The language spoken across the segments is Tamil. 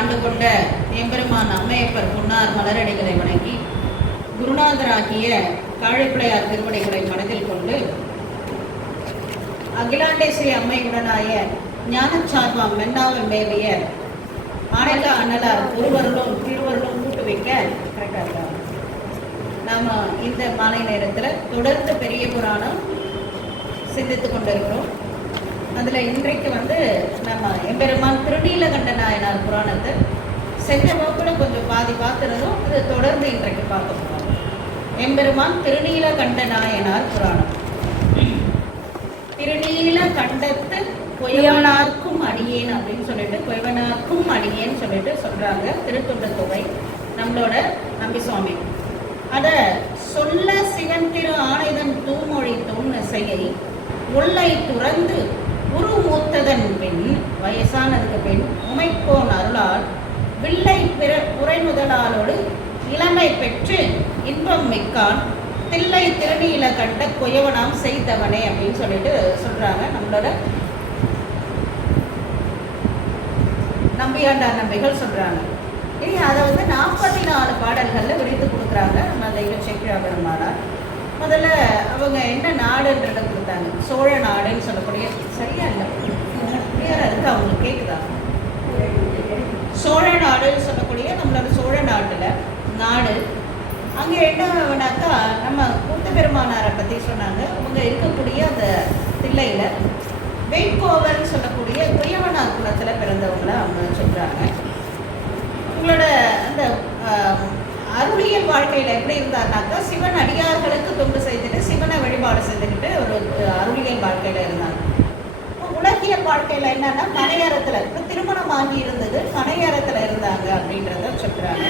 ஆண்டு கொண்ட எம்பெருமான் அம்மையப்பர் பொன்னார் மலரடிகளை வணங்கி குருநாதராகிய காழிப்பிள்ளையார் திருவடிகளை மனதில் கொண்டு அகிலாண்டேஸ்வரி அம்மையுடனாய ஞானச்சார்பாம் மென்னாவல் மேவிய ஆணைக்க அண்ணலார் ஒருவர்களும் திருவர்களும் கூட்டு வைக்க கரெக்டாக இருக்காங்க. நாம் இந்த மாலை நேரத்தில் தொடர்ந்து பெரிய புராணம் சிந்தித்து கொண்டிருக்கிறோம். அதில் இன்றைக்கு நம்ம எம்பெருமான் திருநீலகண்ட நாயனார் புராணத்தை சென்ற வகுப்புல கொஞ்சம் பாதி பார்த்துருந்தோம். அது தொடர்ந்து இன்றைக்கு பார்க்க போகிறோம். எம்பெருமான் திருநீலகண்ட நாயனார் புராணம். திருநீலகண்டத்து கொயவனார்க்கும் அடியேன் அப்படின்னு சொல்லிட்டு கொயவனார்க்கும் அடியேன்னு சொல்லிட்டு சொல்றாங்க திருத்தொண்ட தொகை நம்மளோட நம்பி சுவாமி. அதை சொல்ல சிவன் திரு ஆணைதன் தூமொழி தூண்சையை உள்ளை துறந்து உரு மூத்ததன் பின் வயசானதுக்கு பின் உமைக்கோன் அருளால் வில்லை உரை முதலாளோடு இளமை பெற்று இன்பம் மிக்கான் தில்லை திருநீல கண்ட கொயவனாம் செய்தவனே அப்படின்னு சொல்லிட்டு சொல்றாங்க நம்மளோட நம்பியாண்டார் நம்பிகள் சொல்றாங்க. அதை 44 பாடல்கள்ல விரித்து கொடுக்குறாங்க நம்ம தெய்வ சேக்கிழா பெருமானார். முதல்ல அவங்க என்ன நாடுன்றதை கொடுத்தாங்க. சோழ நாடுன்னு சொல்லக்கூடிய சரியா இல்லை கிளியரா இருக்கு அவங்களுக்கு கேட்குதா? சோழ நாடுன்னு சொல்லக்கூடிய நம்மளோட சோழ நாடு அங்கே என்னன்னாக்கா நம்ம கூத்த பெருமானாரை பற்றி சொன்னாங்க. அவங்க இருக்கக்கூடிய அந்த தில்லையில் வெய்கோவல்னு சொல்லக்கூடிய குயவனார் குலத்தில் பிறந்தவங்கள அவங்க சொல்கிறாங்க. உங்களோட அந்த அருளியல் வாழ்க்கையில் எப்படி இருந்தாருனாக்கா சிவன் அடியார்களுக்கு தொண்டு செய்துட்டு சிவனை வழிபாடு செய்துக்கிட்டு ஒரு அருளியல் வாழ்க்கையில் இருந்தாங்க. உலகியல் வாழ்க்கையில் என்னன்னா கனையாரத்தில் இப்போ திருமணம் ஆகி இருந்தது கனையாரத்தில் இருந்தாங்க அப்படின்றத சொல்கிறாங்க.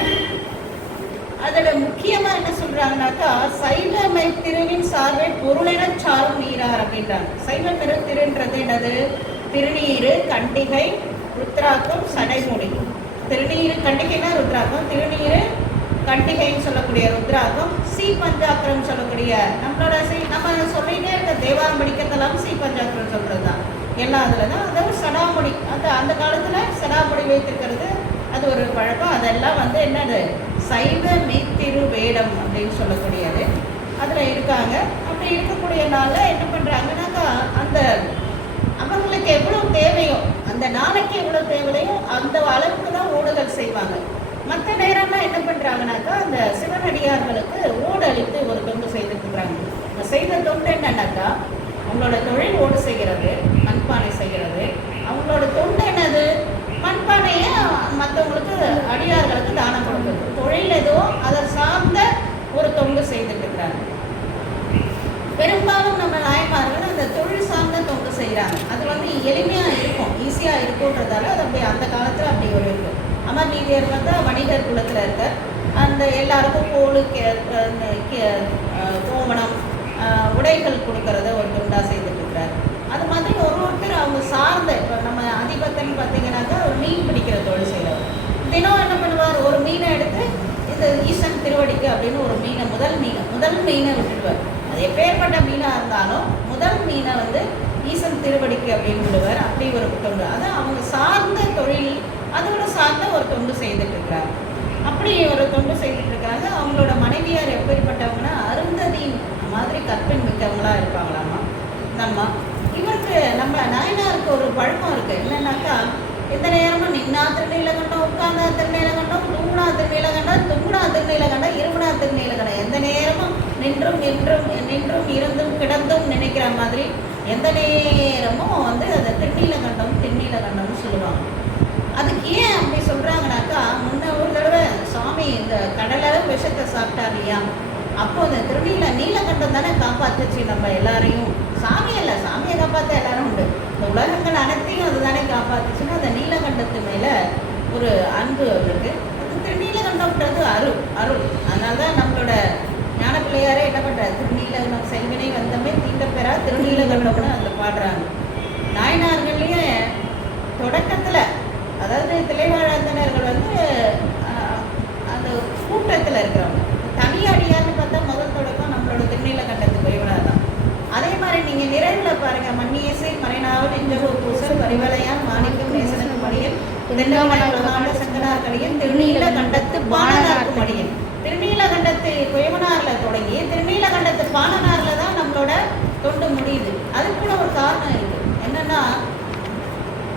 அதோட முக்கியமாக என்ன சொல்கிறாங்கனாக்கா சைவமை திருவின் சார்பை பொருளென சாரும் நீரார் அப்படின்றாங்க. சைவ திருன்றது என்னது? திருநீரு, கண்டிகை, ருத்ராக்கம், சடைமுடி. திருநீரு கண்டிகைனா ருத்ராக்கம், திருநீரு கண்டிகைன்னு சொல்லக்கூடிய ருத்ராக்கம், சி பஞ்சாக்கரம் சொல்லக்கூடிய நம்மளோட நம்ம சொல்லிகிட்டே இருக்க தேவாரம் படிக்கிறதெல்லாம் சி பஞ்சாக்கரம் சொல்கிறது தான் எல்லாம் அதில் தான். அதாவது சடாமுடி அந்த காலத்தில் சடாமுடி வைத்திருக்கிறது அது ஒரு பழக்கம். அதெல்லாம் என்னது சைவ மெய்த்திரு வேடம் அப்படின்னு சொல்லக்கூடியது அதில் இருக்காங்க. அப்படி இருக்கக்கூடிய நாளில் என்ன பண்ணுறாங்கன்னாக்கா அந்த அவங்களுக்கு எவ்வளோ தேவையோ அந்த நாளைக்கு எவ்வளோ தேவையோ அந்த அளவுக்கு தான் ஓடுதல் செய்வாங்க. மற்ற நேரம்லாம் என்ன பண்ணுறாங்கனாக்கா அந்த சிவனடியார்களுக்கு ஓடு அளித்து ஒரு தொண்டு செய்துட்டு இருக்கிறாங்க. இந்த செய்த தொண்டு என்னன்னாக்கா அவங்களோட தொழில் ஓடு செய்கிறது, மண்பானை செய்கிறது. அவங்களோட தொண்டு என்னது? மண்பானையை மற்றவங்களுக்கு அடியார்களுக்கு தானம் கொடுக்குறது. தொழில் எதுவோ அதை சார்ந்த ஒரு தொண்டு செய்துட்டு இருக்கிறாங்க. பெரும்பாலும் நம்ம நாயன்மார்கள் அந்த தொழில் சார்ந்த தொண்டு செய்கிறாங்க. அது எளிமையாக இருக்கும், ஈஸியாக இருக்குன்றதால அது அப்படி அந்த காலத்தில் அப்படி ஒரு இருக்குது. அமர் நீதியர் வணிகர் குலத்தில் இருக்க அந்த எல்லாருக்கும் கோழு கோவணம் உடைகள் கொடுக்கறத ஒரு தொண்டாக செய்துட்டு இருக்கிறார். அது மாதிரி ஒருத்தர் அவங்க சார்ந்த இப்போ நம்ம அதிபத்தன் பார்த்தீங்கன்னாக்கா ஒரு மீன் பிடிக்கிற தொழில் செய்கிறவர். தினம் என்ன பண்ணுவார்? ஒரு மீனை எடுத்து இந்த ஈசன் திருவடிக்கு அப்படின்னு ஒரு மீனை முதல் மீனை விட்டுடுவார். அது எப்பேற்பட்ட மீனாக இருந்தாலும் முதல் மீனை ஈசன் திருவடிக்கு அப்படின்னு விடுவார். அப்படி ஒரு தொண்டு அது அவங்க சார்ந்த தொழில் அதோட சார்ந்த ஒரு தொண்டு செய்துட்டு இருக்கிறாங்க. அப்படி ஒரு தொண்டு செய்துட்டு இருக்காங்க. அவங்களோட மனைவியார் எப்படிப்பட்டவங்கன்னா அருந்ததி மாதிரி கற்பின் மிக்கவங்களா இருப்பாங்களாமா. இவருக்கு நம்ம நாயனாருக்கு ஒரு பழக்கம் இருக்கு. என்னன்னாக்கா எந்த நேரமும் நின்னா திருநீலகண்டம், உட்கார்ந்தா திருநீலகண்டம், தூங்குனா திருநீலகண்டம், துங்குனா திருநீலகண்டம், இருமுனா திருநீலகண்டம். எந்த நேரமும் நின்றும் இருந்தும் கிடந்தும் நினைக்கிற மாதிரி எந்த நேரமும் அதை திருநீலகண்டம்னு சொல்லுவாங்க. அதுக்கு ஏன் அப்படி சொல்றாங்கனாக்கா முன்ன ஒரு தடவை சுவாமி இந்த கடலளவு விஷத்தை சாப்பிட்டார் இல்லையா, அப்போ அந்த நீலகண்டம் தானே காப்பாத்துச்சு நம்ம எல்லாரையும். சாமி இல்லை, சாமியை காப்பாற்ற எல்லாரும் உண்டு, இந்த உலகங்கள் அனைத்தையும் அது தானே காப்பாத்துச்சுன்னா அந்த நீலகண்டத்து மேலே ஒரு அன்பு அவருக்கு. அது திருநீலகண்டம்ன்றது அருள். அதனால தான் நம்மளோட ஞான பிள்ளையாரே என்ன பண்ணுறாரு? திருநீலகண்டம் செல்வினை வந்தமே தீண்டப்பெறா திருநீலகண்டம்னு அதில் பாடுறாங்க. நாயனார்கள்லேயே தொடக்கத்தில் அதாவது திளைவாழந்தனர்கள் அந்த கூட்டத்தில் இருக்கிறவங்க தனியடியார்னு பார்த்தா முதல் தொடக்கம் நம்மளோட திருநீலகண்டத்து கொயவனார் தான். அதே மாதிரி நீங்கள் நிறைவில் பாருங்கள், மன்னியசை மறைநாவல் நெஞ்சகூர் பூசல் வரிவலையான் மாணிக்கம் நேசனுக்கு மணியன் தென்னாமலை உலகாண்ட சங்கரா மணியும் திருநீலகண்டத்து பாணனார்க்கும் அடியேன். திருநீலகண்டத்து குயவனாரில் தொடங்கி திருநீலகண்டத்து பாணனாரில் தான் நம்மளோட தொண்டு முடியுது. அதுக்கு கூட ஒரு காரணம் இருக்குது. என்னென்னா,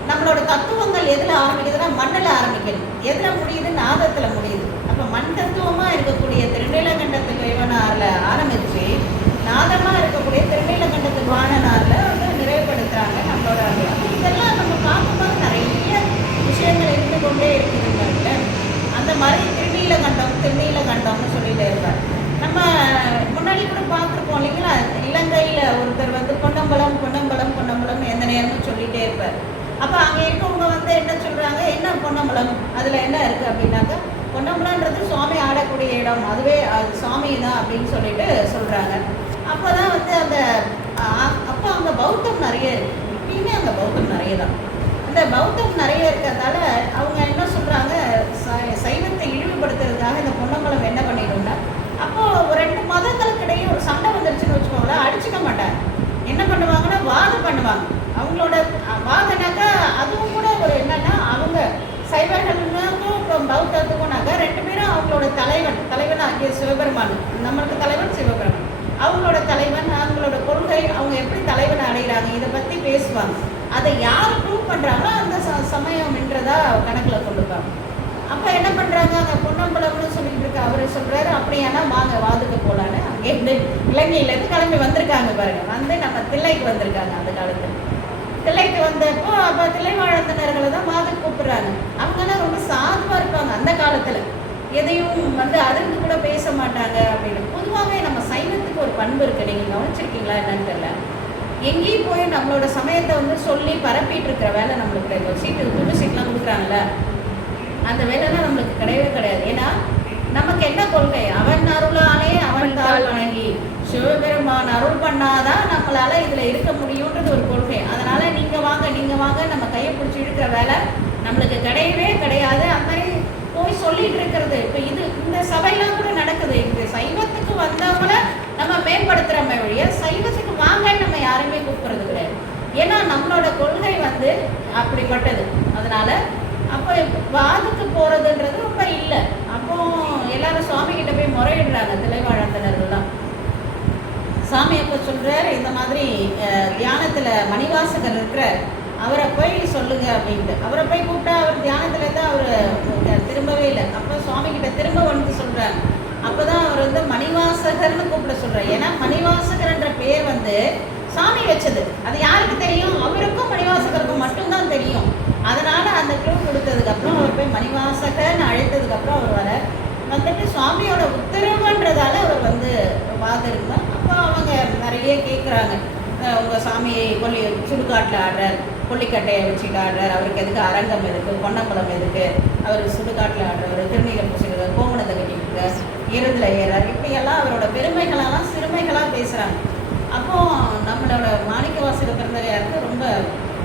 நம்மளோட தத்துவங்கள் எதில் ஆரம்பிக்குதுன்னா மண்ணில் ஆரம்பிக்குது. எதில் முடியுது? நாதத்தில் முடியுது. அப்போ மண் தத்துவமாக இருக்கக்கூடிய திருநீலகண்டத்து குயவனாரில் ஆரம்பித்து நாதமாக இருக்கக்கூடிய திருநீலகண்டத்து பாணனாரில் வந்து நிறைவுபடுத்துகிறாங்க நம்மளோட. இதெல்லாம் நம்ம பார்க்கும்போது நிறைய விஷயங்கள் இருந்து கொண்டே இருக்குதுங்க. அந்த மாதிரி திருநீலகண்டம்னு சொல்லிட்டு இருப்பார். நம்ம முன்னாடி கூட பார்த்துருப்போம் இல்லைங்களா, இலங்கையில் ஒருத்தர் வந்து பொன்னம்பலம் பொன்னம்பலம் பொன்னம்பலம் எந்த நேரமும் சொல்லிகிட்டே இருப்பார். அப்போ அங்கே இருக்கவங்க வந்து என்ன சொல்கிறாங்க, என்ன பொன்னம்பலம் அதில் என்ன இருக்குது அப்படின்னாக்கா, பொன்னம்பலன்றது சுவாமி ஆடக்கூடிய இடம், அதுவே அது சுவாமி தான் அப்படின்னு சொல்லிட்டு சொல்கிறாங்க. அப்போ தான் வந்து அந்த அப்போ அங்கே பௌத்தம் நிறைய இருக்குது. இப்பயுமே அங்கே பௌத்தம் நிறைய தான். அந்த பௌத்தம் நிறைய இருக்கிறதால அவங்க என்ன சொல்கிறாங்க, சைவத்தை இழிவுபடுத்துறதுக்காக இந்த பொன்னம்பலம் என்ன பண்ணிடும்னா, அப்போது ஒரு 2 மதங்களுக்கு இடையே ஒரு சண்டை வந்துருச்சுன்னு வச்சுக்கோங்களேன், அடிச்சுக்க மாட்டாங்க. என்ன பண்ணுவாங்கன்னா வாதம் பண்ணுவாங்க. அவங்களோட வாதனாக்கா அதுவும் கூட ஒரு என்னன்னா, அவங்க சைவர்களுக்கும் இப்போ பௌத்தத்துக்கும்னாக்கா 2 பேரும் அவங்களோட தலைவன் ஆகிய சிவபெருமான், நம்மளுக்கு தலைவன் சிவபெருமான், அவங்களோட தலைவன், அவங்களோட கொள்கை, அவங்க எப்படி தலைவனை அடைகிறாங்க இதை பற்றி பேசுவாங்க. அதை யார் ப்ரூவ் பண்ணுறாங்களோ அந்த சமயம் என்றதா கணக்கில் கொண்டுப்பாங்க. அப்போ என்ன பண்ணுறாங்க, அங்கே பொன்னம்பலம்னு சொல்லிட்டு இருக்க அவர் சொல்கிறாரு, அப்படியானா வாங்க வாதுக்கு போகலான்னு அங்கேருந்து இலங்கையிலேருந்து கிளம்பி வந்திருக்காங்க பாருங்கள். வந்து நம்ம தில்லைக்கு வந்திருக்காங்க. அந்த காலத்தில் தில்லைக்கு வந்தப்போ அப்போ தில்லைவாழந்தினர்களை தான் வாதுக்கு கூப்பிட்றாங்க. அவங்கெல்லாம் ரொம்ப சாதுவாக இருப்பாங்க அந்த காலத்தில். எதையும் வந்து அதிர்ந்து கூட பேச மாட்டாங்க அப்படின்னு. பொதுவாகவே நம்ம சைவத்துக்கு ஒரு பண்பு இருக்குது. நீங்கள் கவனிச்சிருக்கீங்களா என்னன்னு தெரியல. எங்கேயும் போய் நம்மளோட சமயத்தை வந்து சொல்லி பரப்பிட்டு இருக்கிற வேலை நம்மளுக்கு கிடையாது. சீட்டு துண்டு சீட்லாம் கொடுக்குறாங்கல்ல, அந்த வேலைலாம் நம்மளுக்கு கிடையவே கிடையாது. ஏன்னா நமக்கு என்ன கொள்கை, அவன் அருளாலே அவன் தாள் வணங்கி சிவபெருமான் அருள் பண்ணாதான் நம்மளால இதில் இருக்க முடியுன்றது ஒரு கொள்கை. அதனால் நீங்கள் வாங்க நம்ம கையை பிடிச்சி இழுக்கிற வேலை நம்மளுக்கு கிடையவே கிடையாது. அந்த மாதிரி போய் சொல்லிட்டு இருக்கிறது. இப்போ இந்த சபையெல்லாம் கூட நடக்குது. இந்த சைவத்துக்கு வந்தவங்கள நம்ம மேம்படுத்துகிறோமே வழிய சைவத்துக்கு வாங்கன்னு நம்ம யாருமே கூப்பிட்றது கிடையாது. ஏன்னா நம்மளோட கொள்கை வந்து அப்படிப்பட்டது. அதனால அப்போ வாதுக்கு போகிறதுன்றது ரொம்ப இல்லை. அப்போ எல்லாரும் சுவாமி கிட்ட போய் முறையிடுறாங்க தில்லைவாழந்தினர்கள்லாம். சாமி அப்போ சொல்கிறார், இந்த மாதிரி தியானத்தில் மணிவாசகர் இருக்கிற அவரை போய் சொல்லுங்க அப்படின்ட்டு. அவரை போய் கூப்பிட்டா அவர் தியானத்தில் தான் அவர் திரும்பவே இல்லை. அப்போ சுவாமி கிட்ட திரும்ப வந்து சொல்கிறாங்க. அப்போ தான் அவர் வந்து மணிவாசகர்னு கூப்பிட சொல்கிறார். ஏன்னா மணிவாசகர்ன்ற பேர் வந்து சாமி வச்சது. அது யாருக்கு தெரியும்? அவருக்கும் மணிவாசகருக்கும் மட்டும்தான் தெரியும். அதனால் அந்த க்ளூ கொடுத்ததுக்கப்புறம் அவர் போய் மணிவாசகர்னு அழைத்ததுக்கப்புறம் அவர் வர வந்துட்டு சுவாமியோட உத்தரவுன்றதால அவர் வந்து வாதிருந்தார். அப்போ அவங்க நிறைய கேட்குறாங்க, உங்கள் சாமியை சுடுகாட்டில் ஆடுறார், கொல்லிக்கட்டையை வச்சுட்டு ஆடுறார், அவருக்கு எதுக்கு அரங்கம் இருக்குது, பொன்னம்பலம் எதுக்கு, அவர் சுடுகாட்டில் ஆடுறவர், திருநீலம் பூசிக்கிறார், கோமணத்தை கட்டிக்கிறார், எருதில் ஏறார், இப்படியெல்லாம் அவரோட பெருமைகளெல்லாம் சிறுமைகளாக பேசுகிறாங்க. அப்போது நம்மளோட மாணிக்கவாசக பிறந்தகையாருக்கு ரொம்ப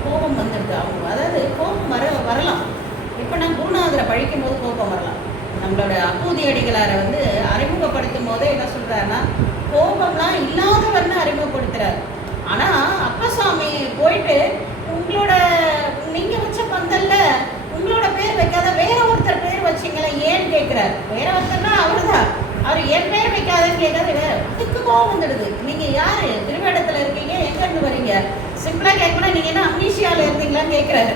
கோபம் வந்துடுது. அவங்க அதாவது கோபம் வரலாம். இப்போ நான் குருநாதரை பழிக்கும் போது கோபம் வரலாம். நம்மளோட அப்பூதி அடிகளாரை வந்து அறிமுகப்படுத்தும் போதே என்ன சொல்கிறாருன்னா, கோபம்லாம் இல்லாதவர்னு அறிமுகப்படுத்துகிறார். ஆனால் அப்பசாமி போயிட்டு உங்களோட நீங்கள் வச்ச பந்தல்ல உங்களோட பேர் வைக்காத வேற ஒருத்தர் பேர் வச்சிங்களே ஏன்னு கேட்குறாரு. வேற ஒருத்தர்னா அவர் தான், அவர் என் பேர் வைக்காதன்னு கேட்காது. வேற அதுக்கு கோபம் வந்துடுது. நீங்கள் யார், திருவேடத்தில் இருக்கீங்க, எங்கேருந்து வரீங்க, சிம்பிளாக கேட்கணும், நீங்கள் என்ன அம்னீஷியாவில் இருந்தீங்களான்னு கேட்குறாரு.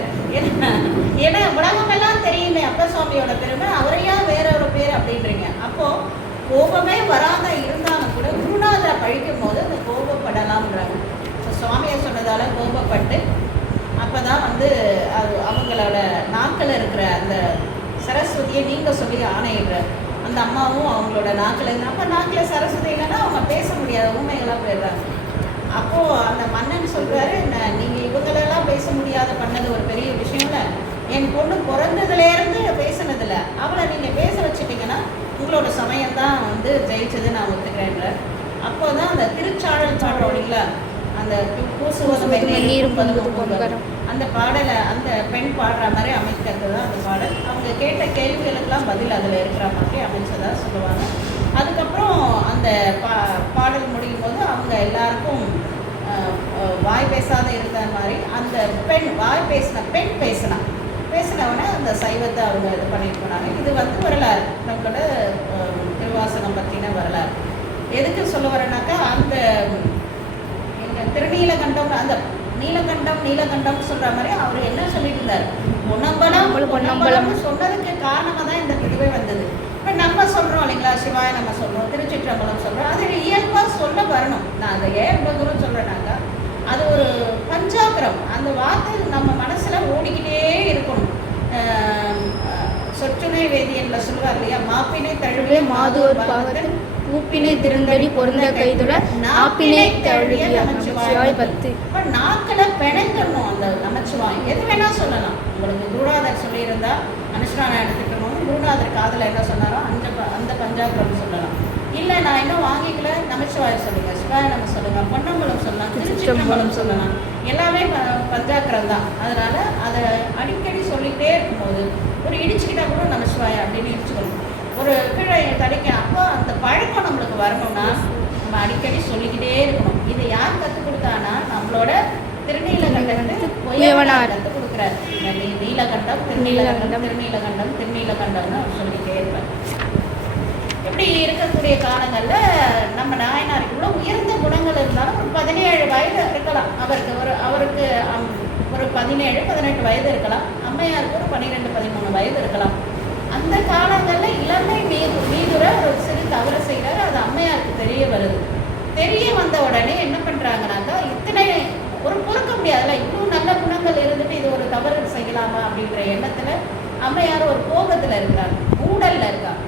ஏன்னா உலகமெல்லாம் தெரியுமே அப்பசாமியோட பெருமை, அவரையா வேற ஒரு பேர் அப்படின்றீங்க. அப்போது கோபமே வராத இருந்தாலும் கூட குருநாதரை பழிக்கும் போது அந்த கோபப்படலாம்ன்றாங்க. சுவாமியை சொன்னதால் கோபப்பட்டு அப்போ தான் வந்து அவங்களோட நாக்கில் இருக்கிற அந்த சரஸ்வதியை நீங்கள் சொல்லி ஆணையிடுற அந்த அம்மாவும் அவங்களோட நாக்கில், அப்போ நாக்கில் சரஸ்வதி இல்லைன்னா அவங்க பேச முடியாத ஊமைகளாக போயிடுறாங்க. அப்போது அந்த மன்னன் சொல்கிறாரு, நீங்கள் இவங்களெல்லாம் பேச முடியாத பண்ணது ஒரு பெரிய விஷயம் இல்லை, என் பொண்ணு பிறந்ததுலேருந்து பேசினதில்ல, அவளை நீங்கள் பேச வச்சுட்டிங்கன்னா உங்களோட சமயம்தான் வந்து ஜெயிச்சது நான் ஒத்துக்கிறேன்ற. அப்போ தான் அந்த திருச்சாழல் பாடுறோம் இல்லைங்களா, அந்த பூசுவதும் அந்த பாடலை அந்த பெண் பாடுற மாதிரி அமைக்கிறது தான் அந்த பாடல். அவங்க கேட்ட கேள்விகளுக்கெல்லாம் பதில் அதில் இருக்கிற மாதிரி அமைச்சதாக சொல்லுவாங்க. அதுக்கப்புறம் அந்த பாடல் முடியும் போது அவங்க எல்லாருக்கும் வாய் பேசாத இருந்த மாதிரி அந்த பெண் வாய் பேசின பெண் பேசினா பேசினவொடனே அந்த சைவத்தை அவங்க இது பண்ணிட்டு போனாங்க. இது வந்து வரலாறு, நம்மளோட திருவாசகம் பற்றின வரலாறு. எதுக்கு சொல்ல வரேன்னாக்கா, அந்த திருநீலகண்டம், அந்த நீலகண்டம் சொல்கிற மாதிரி அவர் என்ன சொல்லிட்டு இருந்தார், பொன்னம்பலம் சொன்னதுக்கு காரணமாக தான் இந்த இதுவே வந்தது. இப்போ நம்ம சொல்கிறோம் இல்லைங்களா, சிவாய நம்ம சொல்கிறோம், திருச்சிற்றம்பலம் சொல்கிறோம், அது இயல்பாக சொல்ல வரணும். நான் அதை ஏன் இவ்வளோ தூரம் சொல்கிறேன்னாக்கா, அது ஒரு பஞ்சாக்கிரம், அந்த வார்த்தை நம்ம மனசில் ஓடிக்கிட்டே இருக்கணும். சொற்றுணை வேதியனில் சொல்லுவார் இல்லையா, மாப்பினை தழுவிய மாதோர் பாகத்தில் ஊப்பினை திருந்தடி பொருந்த கைதுட நாப்பினை தழுவிய நமச்சிவாய் 10. இப்போ நாக்கில் பிணைக்கணும் அந்த நமச்சிவாய். எது வேணால் சொல்லலாம். உங்களுக்கு குருநாதர் சொல்லியிருந்தா அனுஷ்டானம் எடுத்துக்கணும், குருநாதர் காதில் என்ன சொன்னாரோ அந்த பஞ்சாக்கிரம் சொல்லலாம். இல்லை நான் இன்னும் வாங்கிக்கல, நமச்சிவாய் சொல்லுங்கள், சிவாய நம்ம சொல்லுங்கள், பொன்னம்பலம் சொல்லலாம், திருச்சிற்றம்பலம் சொல்லலாம், எல்லாமே பஞ்சாக்கிரம் தான். அதனால் அதை அடிக்கடி சொல்லிகிட்டே இருக்கும்போது ஒரு இடிச்சுக்கிட்டா கூட நமச்சிவாய அப்படின்னு இடிச்சுக்கணும், ஒரு கீழே தடிக்க. அப்போ அந்த பழக்கம் நம்மளுக்கு வரணும்னா நம்ம அடிக்கடி சொல்லிக்கிட்டே இருக்கணும். இதை யார் கற்றுக் கொடுத்தானா, நம்மளோட திருநீலகண்டத்துக்கு கற்றுக் கொடுக்குறாரு. நீலகண்டம் திருநீலகண்டம்னு அவர் சொல்லிக்கிட்டே இருப்பார். இப்படி இருக்கக்கூடிய காலங்களில் நம்ம நாயனாருக்குள்ள உயர்ந்த குணங்கள் இருந்தாலும் ஒரு 17 வயது இருக்கலாம் அவருக்கு ஒரு 17-18 வயது இருக்கலாம். அம்மையாருக்கு ஒரு 12-13 வயது இருக்கலாம். அந்த காலங்களில் இளமை மீதுர ஒரு சிறு தவறு செய்கிறார். அது அம்மையாருக்கு தெரிய வருது. தெரிய வந்த உடனே என்ன பண்ணுறாங்கனாக்கா, இத்தனை ஒரு பொறுக்க முடியாதுல்ல, இவ்வளோ நல்ல குணங்கள் இருந்துட்டு இது ஒரு தவறு செய்யலாமா அப்படின்ற எண்ணத்தில் அம்மையார் ஒரு கோபத்தில் இருக்கிறாங்க, ஊடலில் இருக்காங்க.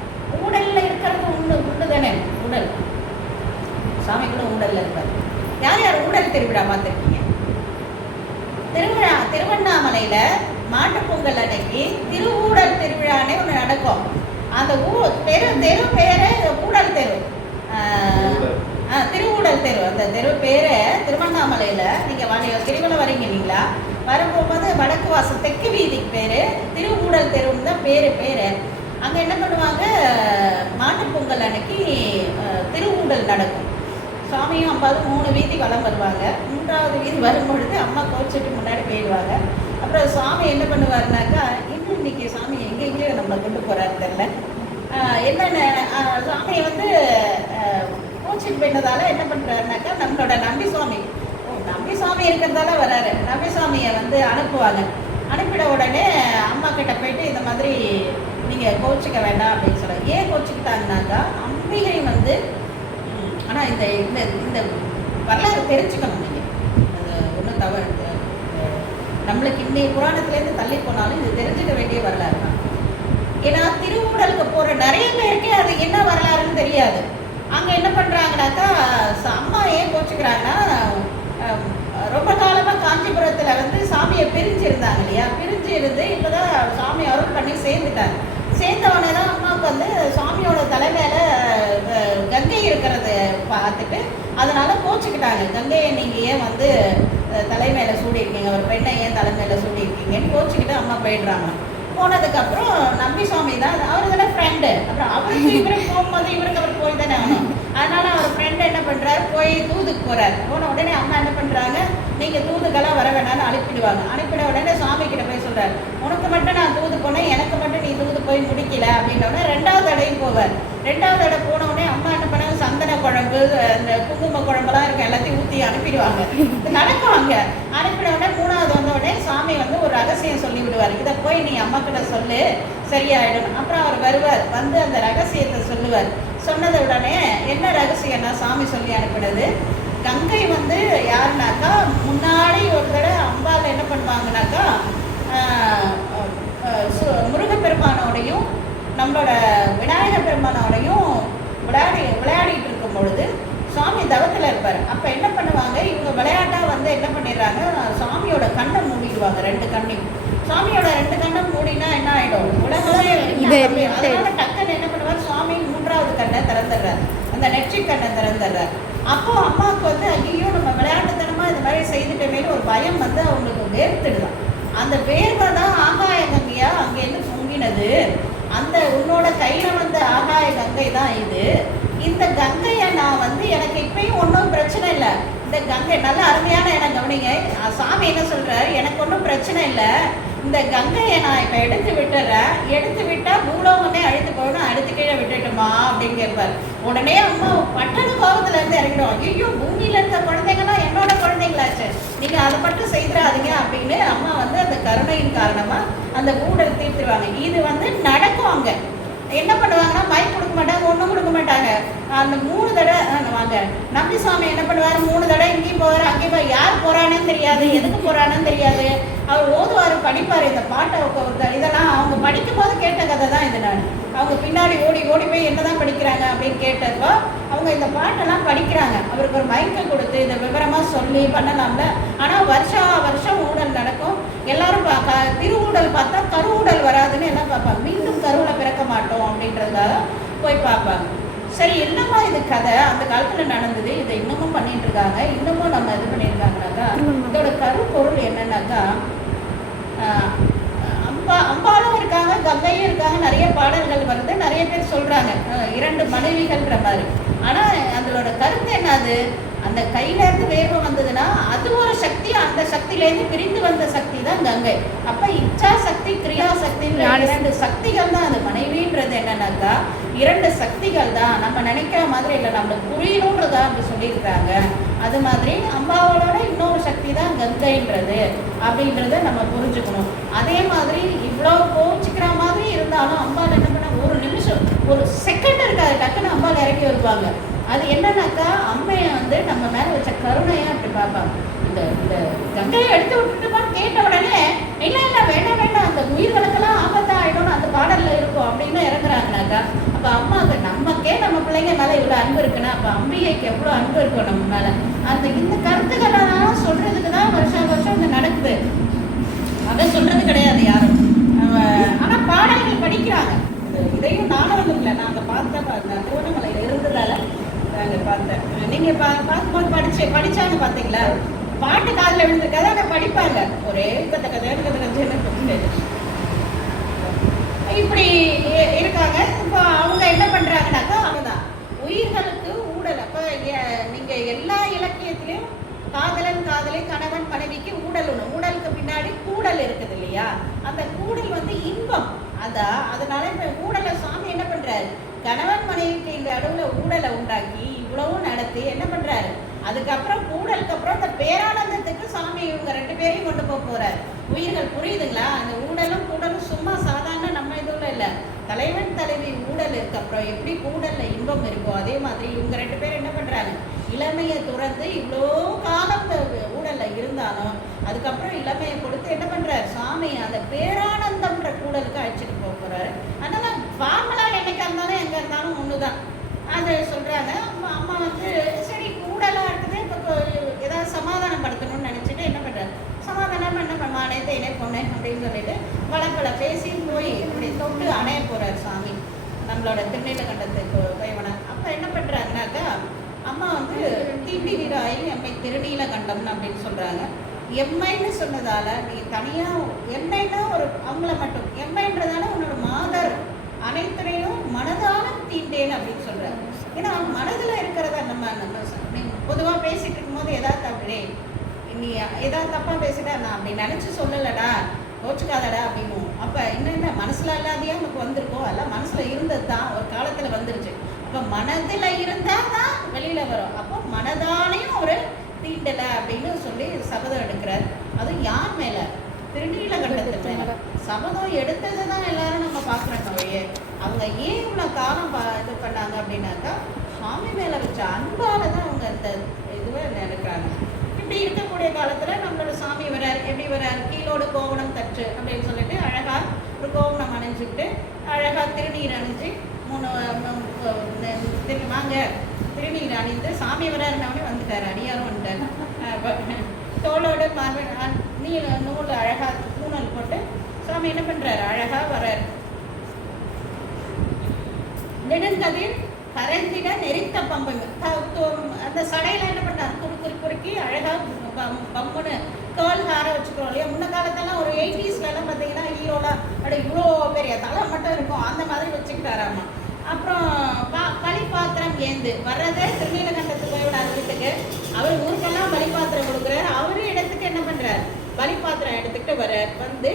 ஊடலில் இருக்கிறது உண்டு தானே, ஊடல் சாமிக்குள்ள ஊடலில் இருக்காரு. யார் ஊடல் திருவிழா பார்த்துருக்கீங்க? திருவண்ணாமலையில் மாட்டுப்பொங்கல் அன்னைக்கு திருவூடல் திருவிழானே ஒன்று நடக்கும். அந்த தெரு பேரை ஊடல் தெரு, திருவூடல் தெரு. அந்த தெரு பேரை திருவண்ணாமலையில் நீங்கள் திருவிழா வரீங்க இல்லைங்களா, வரும்போது வடக்கு வாசல் தெற்கு வீதிக்கு பேர் திருவூடல் தெருன்னு தான் பேர். அங்கே என்ன பண்ணுவாங்க, மாட்டுப்பொங்கல் அன்னைக்கு திருவூடல் நடக்கும். சாமியும் அம்பாவும் 3 வீதி வலம் வருவாங்க. 3வது வீதி வரும்பொழுது அம்மா கோச்சிட்டு முன்னாடி போயிடுவாங்க. அப்புறம் சாமி என்ன பண்ணுவாருனாக்கா, இன்னும் இன்னைக்கு சாமி எங்கெங்கேயோ நம்மளை கொண்டு போகிறாரு தெரியல, என்னென்ன சாமியை வந்து கோச்சிட்டு போயிட்டதால என்ன பண்ணுறாருனாக்கா, நம்மளோட நம்பி சுவாமி இருக்கிறதால வராரு. நம்பி சுவாமியை வந்து அனுப்புவாங்க. அனுப்பிட உடனே அம்மா கிட்ட போயிட்டு இந்த மாதிரி நீங்கள் கோச்சிக்க வேண்டாம் அப்படின்னு சொல்லுவாங்க. ஏன் கோச்சிக்கிட்டாங்கனாக்கா, அம்பிகை வந்து, ஆனால் இந்த இந்த வரலாறு தெரிஞ்சுக்கணும். நீங்கள் அது ஒன்றும் தவறு, நம்மளுக்கு இன்னைய புராணத்துலேருந்து தள்ளி போனாலும் இது தெரிஞ்சுக்க வேண்டிய வரலாறு தான். ஏன்னா திருவூடலுக்கு போகிற நிறைய பேருக்கே அது என்ன வரலாறுன்னு தெரியாது. அங்கே என்ன பண்ணுறாங்கனாக்கா, அம்மா ஏன் கோச்சிக்கிறாங்கன்னா, ரொம்ப காலமாக காஞ்சிபுரத்தில் வந்து சாமியை பிரிஞ்சிருந்தாங்க இல்லையா, பிரிஞ்சு இருந்து இப்போ தான் சாமி அருள் பண்ணி சேர்ந்துட்டாங்க. சேர்ந்தவனே தான் அம்மாவுக்கு வந்து சாமியோட தலைமையில கங்கை இருக்கிறத பார்த்துட்டு அதனால் கோச்சிக்கிட்டாங்க. கங்கையை நீங்கள் ஏன் வந்து தலைமையில சூடியிருக்கீங்க, ஒரு பெண்ணை ஏன் தலைமையில சூடியிருக்கீங்கன்னு கோச்சிக்கிட்டு அம்மா போயிடுறாங்க. போனதுக்கப்புறம் நம்பி சுவாமி தான் அவர் தானே ஃப்ரெண்டு. அப்புறம் அவருக்கு இவருக்கு போகும்போது இவருக்கு அவர் போய் தானே ஆகணும். அதனால் அவர் ஃப்ரெண்டு என்ன பண்ணுறாரு, போய் தூதுக்கு போகிறார். போன உடனே அம்மா என்ன பண்ணுறாங்க, நீங்கள் தூதுக்கெல்லாம் வர வேணான்னு அனுப்பிடுவாங்க. அனுப்பிட உடனே சாமி கிட்ட போய் சொல்கிறார், உனக்கு மட்டும் நான் தூது போனேன், எனக்கு மட்டும் நீ தூது போய் முடிக்கல அப்படின்னோடனே 2வது தடையும் போவார். 2வது தடவை போன உடனே அம்மா என்ன பண்ணாங்க, சந்தன குழம்பு, அந்த குங்கும குழம்புலாம் இருக்கும், எல்லாத்தையும் ஊற்றி அனுப்பிடுவாங்க. நடக்கும் அங்கே. அனுப்பிட உடனே 3வது வந்த உடனே சாமி வந்து ஒரு ரகசியம் சொல்லி விடுவார். இதை போய் நீ அம்மா கிட்ட சொல்லு, சரியாயிடும். அப்புறம் அவர் வருவார், வந்து அந்த ரகசியத்தை சொல்லுவார். சொன்னதை உடனே என்ன ரகசியம்னா, சாமி சொல்லி அனுப்பினது, கங்கை வந்து யாருனாக்கா, முன்னாடி ஒரு தடவை அம்பாவில் என்ன பண்ணுவாங்கனாக்கா, முருகப்பெருமானோடையும் நம்மளோட விநாயகர் பெருமானோடையும் விளையாடிட்டு இருக்கும் பொழுது சாமி தவத்தில் இருப்பார். அப்போ என்ன பண்ணுவாங்க, இவங்க விளையாட்டாக வந்து என்ன பண்ணிடுறாங்க, சாமியோட கண்ணை மூடிடுவாங்க, 2 கண்ணையும். சாமியோட 2 கண்ணை மூடினா என்ன ஆகிடும், உலகமே. அதனால டக்குன்னு என்ன பண்ணுவார், சுவாமி 3வது கண்ணை திறந்துடுறாரு, அந்த நெற்றிக் கண்ணை திறந்துடுறாரு. அப்போ அம்மாவுக்கு வந்து ஐயோ நம்ம விளையாட்டுத்தனமாக இது மாதிரி செய்துட்டமேனு ஒரு பயம் வந்து அவங்களுக்கு வேர்த்துடுதான். அந்த வேர்வை தான் ஆகாய கங்கையா அங்கேருந்து பொங்கினது. அந்த உன்னோட கையில் வந்த ஆகாய கங்கை தான் இது. இந்த கங்கையை நான் வந்து எனக்கு இப்பயும் ஒன்றும் பிரச்சனை இல்லை. இந்த கங்கை நல்ல அருமையான இடம் கவனிங்க. சாமி என்ன சொல்கிறாரு, எனக்கு ஒன்றும் பிரச்சனை இல்லை, இந்த கங்கையை நான் இப்போ எடுத்து விட்டுறேன், எடுத்து விட்டால் பூலோகமே அழுத்து போகணும், அடுத்து கீழே விட்டுட்டுமா அப்படின்னு கேட்பார். உடனே அம்மா பட்டண கோபத்துல இருந்து இறங்கிடும். ஐயோ, பூமியில இருக்க குழந்தைங்கலாம் என்னோட குழந்தைங்களாச்சு, நீங்க அதை மட்டும் செய்திடாதீங்க அப்படின்னு அம்மா வந்து அந்த கருணையின் காரணமா அந்த ஊடல் தீர்த்துருவாங்க. இது வந்து நடக்கும். அங்க என்ன பண்ணுவாங்கன்னா மைக் கொடுக்க மாட்டாங்க, ஒன்றும் கொடுக்க மாட்டாங்க. அந்த 3 தடவை வாங்க நம்பி சுவாமி என்ன பண்ணுவார், 3 தடவை இங்கேயும் போவார் அங்கேயும் போய் யார் போறானே தெரியாது, எதுக்கு போறானு தெரியாது. அவர் ஓதுவார், படிப்பார் இந்த பாட்டை. இதெல்லாம் அவங்க படிக்கும் போது கேட்ட கதை தான் இது. நான் அவங்க பின்னாடி ஓடி ஓடி போய் என்னதான் படிக்கிறாங்க அப்படின்னு கேட்டப்போ அவங்க இந்த பாட்டெல்லாம் படிக்கிறாங்க. அவருக்கு ஒரு மைக்கை கொடுத்து இதை விவரமா சொல்லி பண்ணலாம்ல. ஆனால் வருஷம் ஊடல் நடக்கும். எல்லாரும் திருஊடல் பார்த்தா கருவூடல் வராதுன்னு எல்லாம் பார்ப்பாங்க. மீண்டும் கருவில் பிறக்க மாட்டோம் அப்படின்றதுக்காக போய் பார்ப்பாங்க. சரி, என்னம்மா இது கதை, அந்த காலத்தில் நடந்தது, இதை இன்னமும் பண்ணிட்டு இருக்காங்க, இன்னமும் நம்ம இது பண்ணியிருக்காங்கனாக்கா இதோட கருப்பொருள் என்னன்னாக்கா, அம்பாலும் இருக்காங்க, கங்கையும் இருக்காங்க. நிறைய பாடல்கள் வருது, நிறைய பேர் சொல்றாங்க 2 மனைவிகள்ன்ற மாதிரி. ஆனால் அதோட கருத்து என்னது, அந்த கையிலேருந்து வேர்வை வந்ததுன்னா அது ஒரு சக்தி, அந்த சக்தியிலேருந்து பிரிந்து வந்த சக்தி தான் கங்கை. அப்போ இச்சா சக்தி, கிரியா சக்தி, 2 சக்திகள் தான் அது. மனைவின்றது என்னன்னாக்கா 2 சக்திகள் தான். நம்ம நினைக்கிற மாதிரி இல்லை, நம்மளுக்கு புரியணுன்றதா அப்படி சொல்லியிருக்காங்க. அது மாதிரி அம்பாவோட இன்னொரு சக்தி தான் கங்கைன்றது அப்படின்றத நம்ம புரிஞ்சுக்கணும். அதே மாதிரி இவ்வளோ கோச்சிக்கிற மாதிரி இருந்தாலும் அம்பாள் என்ன பண்ண, ஒரு நிமிஷம் ஒரு செகண்ட் இருக்காது, டக்குன்னு அம்பாள் இறங்கி வருவாங்க. அது என்னன்னாக்கா அம்மையை வந்து நம்ம மேலே வச்ச கருணையாக அப்படி பார்ப்பாங்க. இந்த கங்கையை எடுத்து விட்டுட்டுமான்னு கேட்ட உடனே இல்லை வேண்டாம் அந்த உயிர்களுக்கெல்லாம் ஆபத்தாக ஆகிடும்னு அந்த பாடலில் இருக்கும் அப்படின்னு இறங்குறாங்கனாக்கா, அப்போ அம்மாவுக்கு நமக்கே நம்ம பிள்ளைங்க மேலே இவ்வளோ அன்பு இருக்குன்னா அப்போ அம்பிகைக்கு எவ்வளோ அன்பு இருக்கும் நம்ம மேலே. இந்த கருத்துக்களெல்லாம் சொல்கிறதுக்கு தான் வருஷம் இது நடக்குது. அதை சொல்கிறது கிடையாது யாரும். ஆனால் பாடல்கள் படிக்கிறாங்க. இதையும் நானும் இல்லை, நான் அங்கே பார்த்தேன், திருவண்ணாமலையில் இருந்ததால நாங்கள் பார்த்தேன். நீங்கள் பார்க்கும்போது படித்தாங்க பார்த்தீங்களா, பாட்டு காதில் விழுந்திருக்காது, ஆனால் படிப்பாங்க. ஒரே கதை இப்படி இருக்காங்க. இப்போ அவங்க என்ன பண்ணுறாங்கனாக்கா, அவங்கதான் உயிர்களுக்கு ஊடல். அப்போ நீங்கள் எல்லா இலக்கியத்திலையும் காதலை, கணவன் மனைவிக்கு ஊடல் ஒன்று, ஊடலுக்கு பின்னாடி கூடல் இருக்குது இல்லையா, அந்த கூடல் வந்து இன்பம். அதனால இப்போ ஊடலை சாமி என்ன பண்ணுறாரு, கணவன் மனைவிக்கு இந்த அளவில் ஊடலை உண்டாக்கி இவ்வளவும் நடத்தி என்ன பண்ணுறாரு, அதுக்கப்புறம் கூடலுக்கு அப்புறம் அந்த பேரானந்தத்துக்கு சாமி இவங்க 2 பேரையும் கொண்டு போகிறார். உயிர்கள் புரியுதுங்களா, அந்த ஊடலும் கூடலும் சும்மா சாதாரண நம்ம இதுல இல்லை. தலைவன் தலைவி ஊடல் இருக்கு, அப்புறம் எப்படி கூடல்ல இன்பம் இருக்கோ அதே மாதிரி இவங்க 2 பேரும் என்ன பண்ணுறாங்க, இளமையை துறந்து இவ்வளோ காலம் ஊடல்ல இருந்தாலும் அதுக்கப்புறம் இளமையை கொடுத்து என்ன பண்ணுறாரு சாமி, அந்த பேரானந்தம்ன்ற கூடலுக்கு அழைச்சிட்டு போகிறாரு. அதனால ஃபார்மலாக என்னைக்கா இருந்தாலும் எங்கே இருந்தாலும் ஒன்று தான் அதை சொல்கிறாங்க. அம்மா வந்து சரி கூடலாக இருக்குது, இப்போ ஏதாவது சமாதானம் படுத்தணும்னு நினச்சிட்டு என்ன பண்ணுறாரு, சமாதானம் என்ன பண்ண இணை பொண்ணு அப்படின்னு சொல்லிட்டு வளப்பல பேசி போய் இப்படி தொட்டு அணைய போகிறார் சாமி நம்மளோட திருநீலகண்டத்துக்கு கைவனை. அப்போ என்ன பண்ணுறாங்கனாக்கா, அம்மா வந்து தீண்டி வீராயி எம்மை திருநீலகண்டம் அப்படின்னு சொல்கிறாங்க. எம்மைன்னு சொன்னதால நீ தனியாக எம்மைன்னா ஒரு அவங்கள மட்டும், எம்மைன்றதால உன்னோட மாதர் அனைத்துறையும் மனதால தீண்டேன் அப்படின்னு சொல்கிறாங்க. ஏன்னா மனதில் இருக்கிறத நம்ம பொதுவாக பேசிகிட்டு இருக்கும்போது எதாவது தப்பு, நீ ஏதாவது தப்பாக பேசிட்டா நான் அப்படி நினச்சி சொல்லலடா, கோச்சுக்காதடா அப்படின்னு. அப்போ என்ன மனசில் இல்லாதையே நமக்கு வந்திருக்கோம், அதெல்லாம் மனசில் இருந்தது தான், ஒரு காலத்தில் வந்துருச்சு. அப்போ மனதில் இருந்தால் தான் வெளியில் வரும். அப்போ மனதாலையும் ஒரு தீண்டலை அப்படின்னு சொல்லி சபதம் எடுக்கிறார். அதுவும் யார் மேலே, திருநீலகண்டத்து மேலே சபதம் எடுத்தது தான் எல்லாரும் நம்ம பார்க்குறோம். வழியே அவங்க ஏன் இவ்வளோ காலம் இது பண்ணாங்க அப்படின்னாக்கா, சுவாமி மேலே வச்ச அன்பால் தான் அவங்க அந்த இதுவை நினைக்கிறாங்க. இப்படி இருக்கக்கூடிய காலத்தில் நம்மளோட சாமி வரார். எப்படி வரார், கீழோடு கோவணம் தற்று அப்படின்னு சொல்லிட்டு அழகாக ஒரு கோவணம் அணிஞ்சுக்கிட்டு அழகாக திருநீர் அணிஞ்சு வாங்க திருநீர் அணிந்து சாமி வராருன்னவனே வந்துட்டார், அடியாரும் வந்துட்டார். தோளோடு நூல் அழகாக பூனல் போட்டு சாமி என்ன பண்ணுறாரு, அழகாக வர்றார். நெடுங்கதிர் கரைந்திட நெறித்த பம்புங்க அந்த சடையில் என்ன பண்ணார், குறுக்கி அழகாக பம்புன்னு கேர்ள் ஹேரை வச்சுக்கிறோம் இல்லையா. முன்ன காலத்தெல்லாம் ஒரு 80ஸ்லாம் பார்த்தீங்கன்னா ஹீரோல அப்படி இவ்வளோ பெரிய தலை மட்டும் இருக்கும், அந்த மாதிரி வச்சுக்கிட்டாராமா. அப்புறம் பலி பாத்திரம் ஏந்து வர்றதே திருநீலகண்டத்துக்கு போய்விடார் வீட்டுக்கு. அவர் ஊருக்கெல்லாம் பலி பாத்திரம் கொடுக்குறாரு. அவரு இடத்துக்கு என்ன பண்ணுறார், பலி பாத்திரம் எடுத்துக்கிட்டு வர்றார். வந்து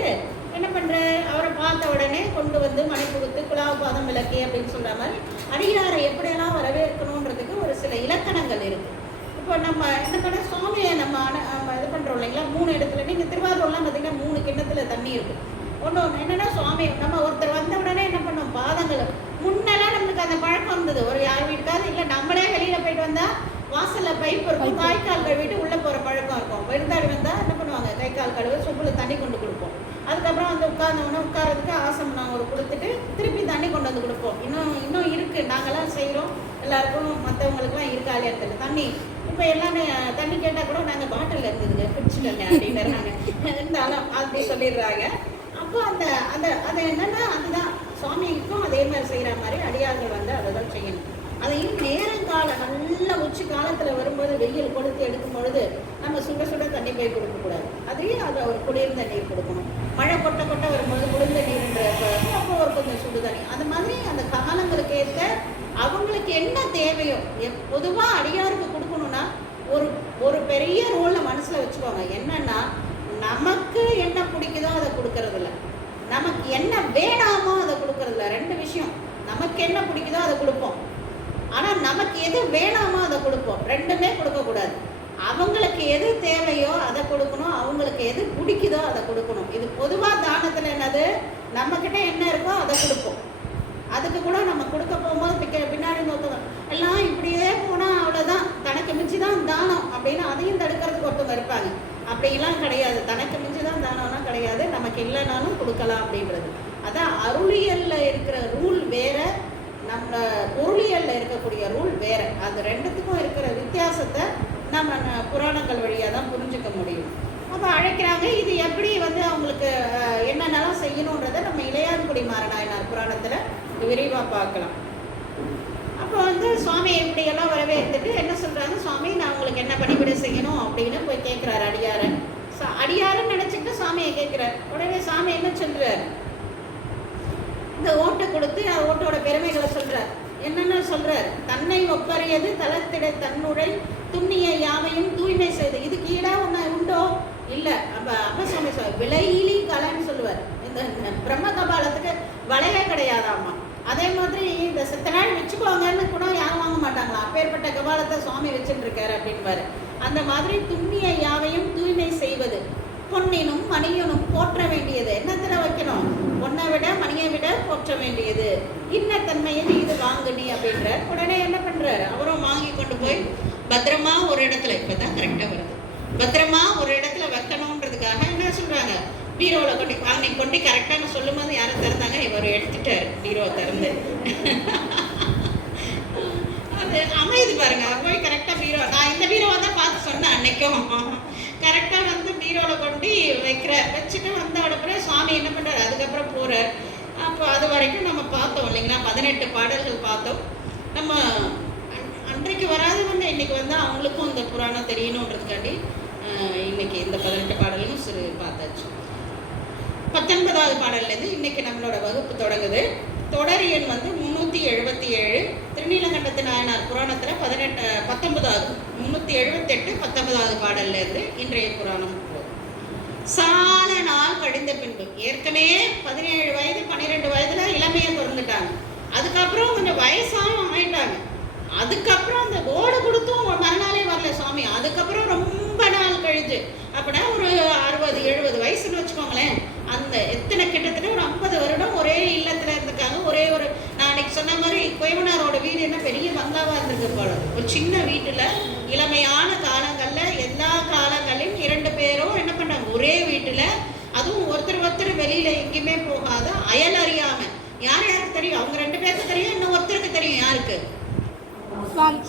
என்ன பண்ணுறாரு, அவரை பார்த்த உடனே கொண்டு வந்து மணி கொடுத்து குலாவ பாதம் விளக்கி அப்படின்னு சொல்கிற மாதிரி அடியாரை எப்படியெல்லாம் வரவேற்கணுன்றதுக்கு ஒரு சில இலக்கணங்கள் இருக்குது. இப்போ நம்ம என்ன பண்ண சுவாமியை நம்ம இது பண்ணுறோம் இல்லைங்களா, 3 இடத்துல. நீங்கள் திருவாரூர்லாம் பார்த்தீங்கன்னா 3 கிண்ணத்தில் தண்ணி இருக்குது. ஒன்று என்னென்னா சுவாமி நம்ம ஒருத்தர் வந்த உடனே என்ன பண்ணோம், பாதங்களை முன்னெல்லாம் நம்மளுக்கு அந்த பழக்கம் இருந்தது. ஒரு யார் வீட்டுக்காவது இல்லை நம்மளே வெளியில் போயிட்டு வந்தால் வாசலில் பைப் இருக்கும், கை கால் கழுவிட்டு உள்ளே போகிற பழக்கம் இருக்கும். விருந்தாடி வந்தால் என்ன பண்ணுவாங்க, கை கால் கழுவு சொம்பில் தண்ணி கொண்டு கொடுப்போம். அதுக்கப்புறம் வந்து உட்கார்ந்தவொடனே உட்காரதுக்கு ஆசனம் ஒரு கொடுத்துட்டு திருப்பி தண்ணி கொண்டு வந்து கொடுப்போம். இன்னும் இருக்குது, நாங்கள்லாம் செய்கிறோம். எல்லாருக்கும் மற்றவங்களுக்குலாம் இருக்கா இல்லையா தெரியல தண்ணி. இப்போ எல்லாமே தண்ணி கேட்டால் கூட நாங்கள் பாட்டில் இருந்ததுங்க பிடிச்சிட்டோங்க அப்படின்னுறாங்க. இருந்தாலும் அப்படி சொல்லிடுறாங்க. அப்போ அந்த அந்த அது என்னென்னா அதுதான் சுவாமிக்கும் அதே மாதிரி செய்கிற மாதிரி அடியார்கள் வந்து அதை தான் செய்யணும். அதையும் நேரங்காலம் நல்ல உச்சி காலத்தில் வரும்போது வெயில் கொடுத்து எடுக்கும் பொழுது நம்ம சுட சுட தண்ணி போய் கொடுக்கக்கூடாது. அதையும் அதை ஒரு குளிர்ந்த நீர் கொடுக்கணும். மழை கொட்ட கொட்ட வரும்போது குளிர்ந்த நீர்ன்ற அப்போ ஒரு கொஞ்சம் சுடு தண்ணி. அந்த மாதிரி அந்த காலங்களுக்கு ஏற்ற அவங்களுக்கு என்ன தேவையோ பொதுவாக அடியாருக்கு கொடுக்கணும்னா ஒரு பெரிய ரூலில் மனசில் வச்சுக்கோங்க. என்னன்னா நமக்கு என்ன பிடிக்குதோ அதை கொடுக்கறதில்ல, நமக்கு என்ன வேணாமோ அதை கொடுக்கறதில்ல. 2 விஷயம். நமக்கு என்ன பிடிக்குதோ அதை கொடுப்போம், ஆனால் நமக்கு எது வேணாமோ அதை கொடுப்போம். 2மே கொடுக்கக்கூடாது. அவங்களுக்கு எது தேவையோ அதை கொடுக்கணும், அவங்களுக்கு எது பிடிக்குதோ அதை கொடுக்கணும். இது பொதுவாக தானத்தில் என்னது, நம்மக்கிட்ட என்ன இருக்கோ அதை கொடுப்போம். அதுக்கு கூட நம்ம கொடுக்க போகும்போது பின்னாடி நோக்கம் எல்லாம் இப்படியே போனால் அவ்வளோதான், தனக்கு மிஞ்சி தான் தானம் அப்படின்னு அதையும் தடுக்கிறதுக்கு ஒருத்தவங்க இருப்பாங்க. அப்படிலாம் கிடையாது. தனக்கு மிஞ்சி தான் தானம்லாம் கிடையாது. நமக்கு இல்லைனாலும் கொடுக்கலாம் அப்படின்றது. அதான் அருளியலில் இருக்கிற ரூல் வேறு, நம்ம பொருளியலில் இருக்கக்கூடிய ரூல் வேறு. அது 2த்துக்கும் இருக்கிற வித்தியாசத்தை நம்ம புராணங்கள் வழியாக தான் புரிஞ்சுக்க முடியும். அப்போ அழைக்கிறாங்க. இது எப்படி வந்து அவங்களுக்கு என்னென்னலாம் செய்யணுன்றதை நம்ம இளையான்குடி மாறனாயனார் புராணத்தில் விரிவாக பார்க்கலாம். அப்போ வந்து சுவாமி இப்படியெல்லாம் வரவேற்றுட்டு என்ன சொல்கிறாங்க, சுவாமி நான் உங்களுக்கு என்ன பணிவிடை செய்யணும் அப்படின்னு போய் கேட்குறாரு அடியாரன். அடியாரன் நினச்சிட்டு சாமியை கேட்குறாரு. உடனே சாமி என்ன சொல்கிறார், இந்த ஓட்டை கொடுத்து ஓட்டோட பெருமைகளை சொல்கிறார். என்னென்ன சொல்கிறார், தன்னை ஒப்பறியது தளத்திட தன்னுடை துண்ணிய யாவையும் தூய்மை செய்து. இதுக்கு ஈடாக ஒன்று உண்டோ இல்லை. அப்போ சுவாமி விலையிலி கலைன்னு சொல்லுவார். இந்த பிரம்ம கபாலத்துக்கு வலையே கிடையாதாம்மா. அதே மாதிரி இந்த சித்த நாள் வச்சுக்கோங்கன்னு கூட யாரும் வாங்க மாட்டாங்களா, அப்பேற்பட்ட கபாலத்தை சுவாமி வச்சுட்டு இருக்காரு அப்படின்பாரு. அந்த மாதிரி துண்ணிய யாவையும் தூய்மை செய்வது, பொன்னினும் மணியனும் போற்ற வேண்டியது. என்னத்தில் வைக்கணும், பொண்ணை விட மணியை விட போற்ற வேண்டியது. இன்னத்தன்மையில் இது வாங்குனி அப்படின்றார். உடனே என்ன பண்ணுறாரு, அவரும் வாங்கி கொண்டு போய் பத்திரமா ஒரு இடத்துல, இப்போ தான் கரெக்டாக வருது, பத்திரமா ஒரு இடத்துல வைக்கணுன்றதுக்காக என்ன சொல்கிறாங்க, பீரோவில் கொண்டு அன்னைக்கு கொண்டு கரெக்டாக சொல்லும் போது யாரும் திறந்தாங்க, இவர் எடுத்துட்டார் பீரோவை திறந்து. அது அமைதி பாருங்க, போய் கரெக்டாக பீரோ, நான் இந்த பீரோவை தான் பார்த்து சொன்னேன் அன்னைக்கும். கரெக்டாக வந்து பீரோவில் கொண்டு வச்சுட்டு வந்த உடனே சுவாமி என்ன பண்ணுறாரு, அதுக்கப்புறம் போகிறார். அப்போ அது வரைக்கும் நம்ம பார்த்தோம் இல்லைங்களா, 18 பாடல்கள் பார்த்தோம். நம்ம அன்றைக்கு வராதவங்க இன்னைக்கு வந்து அவங்களுக்கும் இந்த புராணம் தெரியணுன்றதுக்காண்டி இன்னைக்கு இந்த 18 பாடலும் சிறு பார்த்தாச்சு. 19வது பாடல்லேருந்து இன்னைக்கு நம்மளோட வகுப்பு தொடங்குது. தொடர் எண் வந்து 377. திருநீலகண்டத்து நாயனார் புராணத்தில் 19வது 378 19வது பாடல்லேருந்து இன்றைய புராணம். சால நாள் கழிந்த பின்பு, ஏற்கனவே 17 வயது 12 வயதில் இளமையை திறந்துட்டாங்க. அதுக்கப்புறம் கொஞ்சம் வயசாகவும் ஆயிட்டாங்க. அதுக்கப்புறம் அந்த ஓடு கொடுத்தும் மறுநாளே வரல சுவாமி. அதுக்கப்புறம் ரொம்ப நாள் கழிஞ்சு அப்படின்னா ஒரு 60-70 வயசுன்னு வச்சுக்கோங்களேன். அந்த எத்தனை கிட்டத்தட்ட ஒரு 50 வருடம் ஒரே இல்லத்தில் இருந்திருக்காங்க. ஒரே ஒரு நான் அன்னைக்கு சொன்ன மாதிரி கோயமனாரோட வீடு என்ன பெரிய பங்களாவாக இருந்திருக்கு போல. ஒரு சின்ன வீட்டில் இளமையான காலங்களில் எல்லா காலங்களையும் 2 பேரும் என்ன பண்ணாங்க, ஒரே வீட்டில், அதுவும் ஒருத்தர் வெளியில் எங்கேயுமே போகாத, அயல் அறியாமல். யாருக்கு தெரியும், அவங்க 2 பேருக்கு தெரியும், இன்னும் ஒருத்தருக்கு தெரியும். யாருக்கு,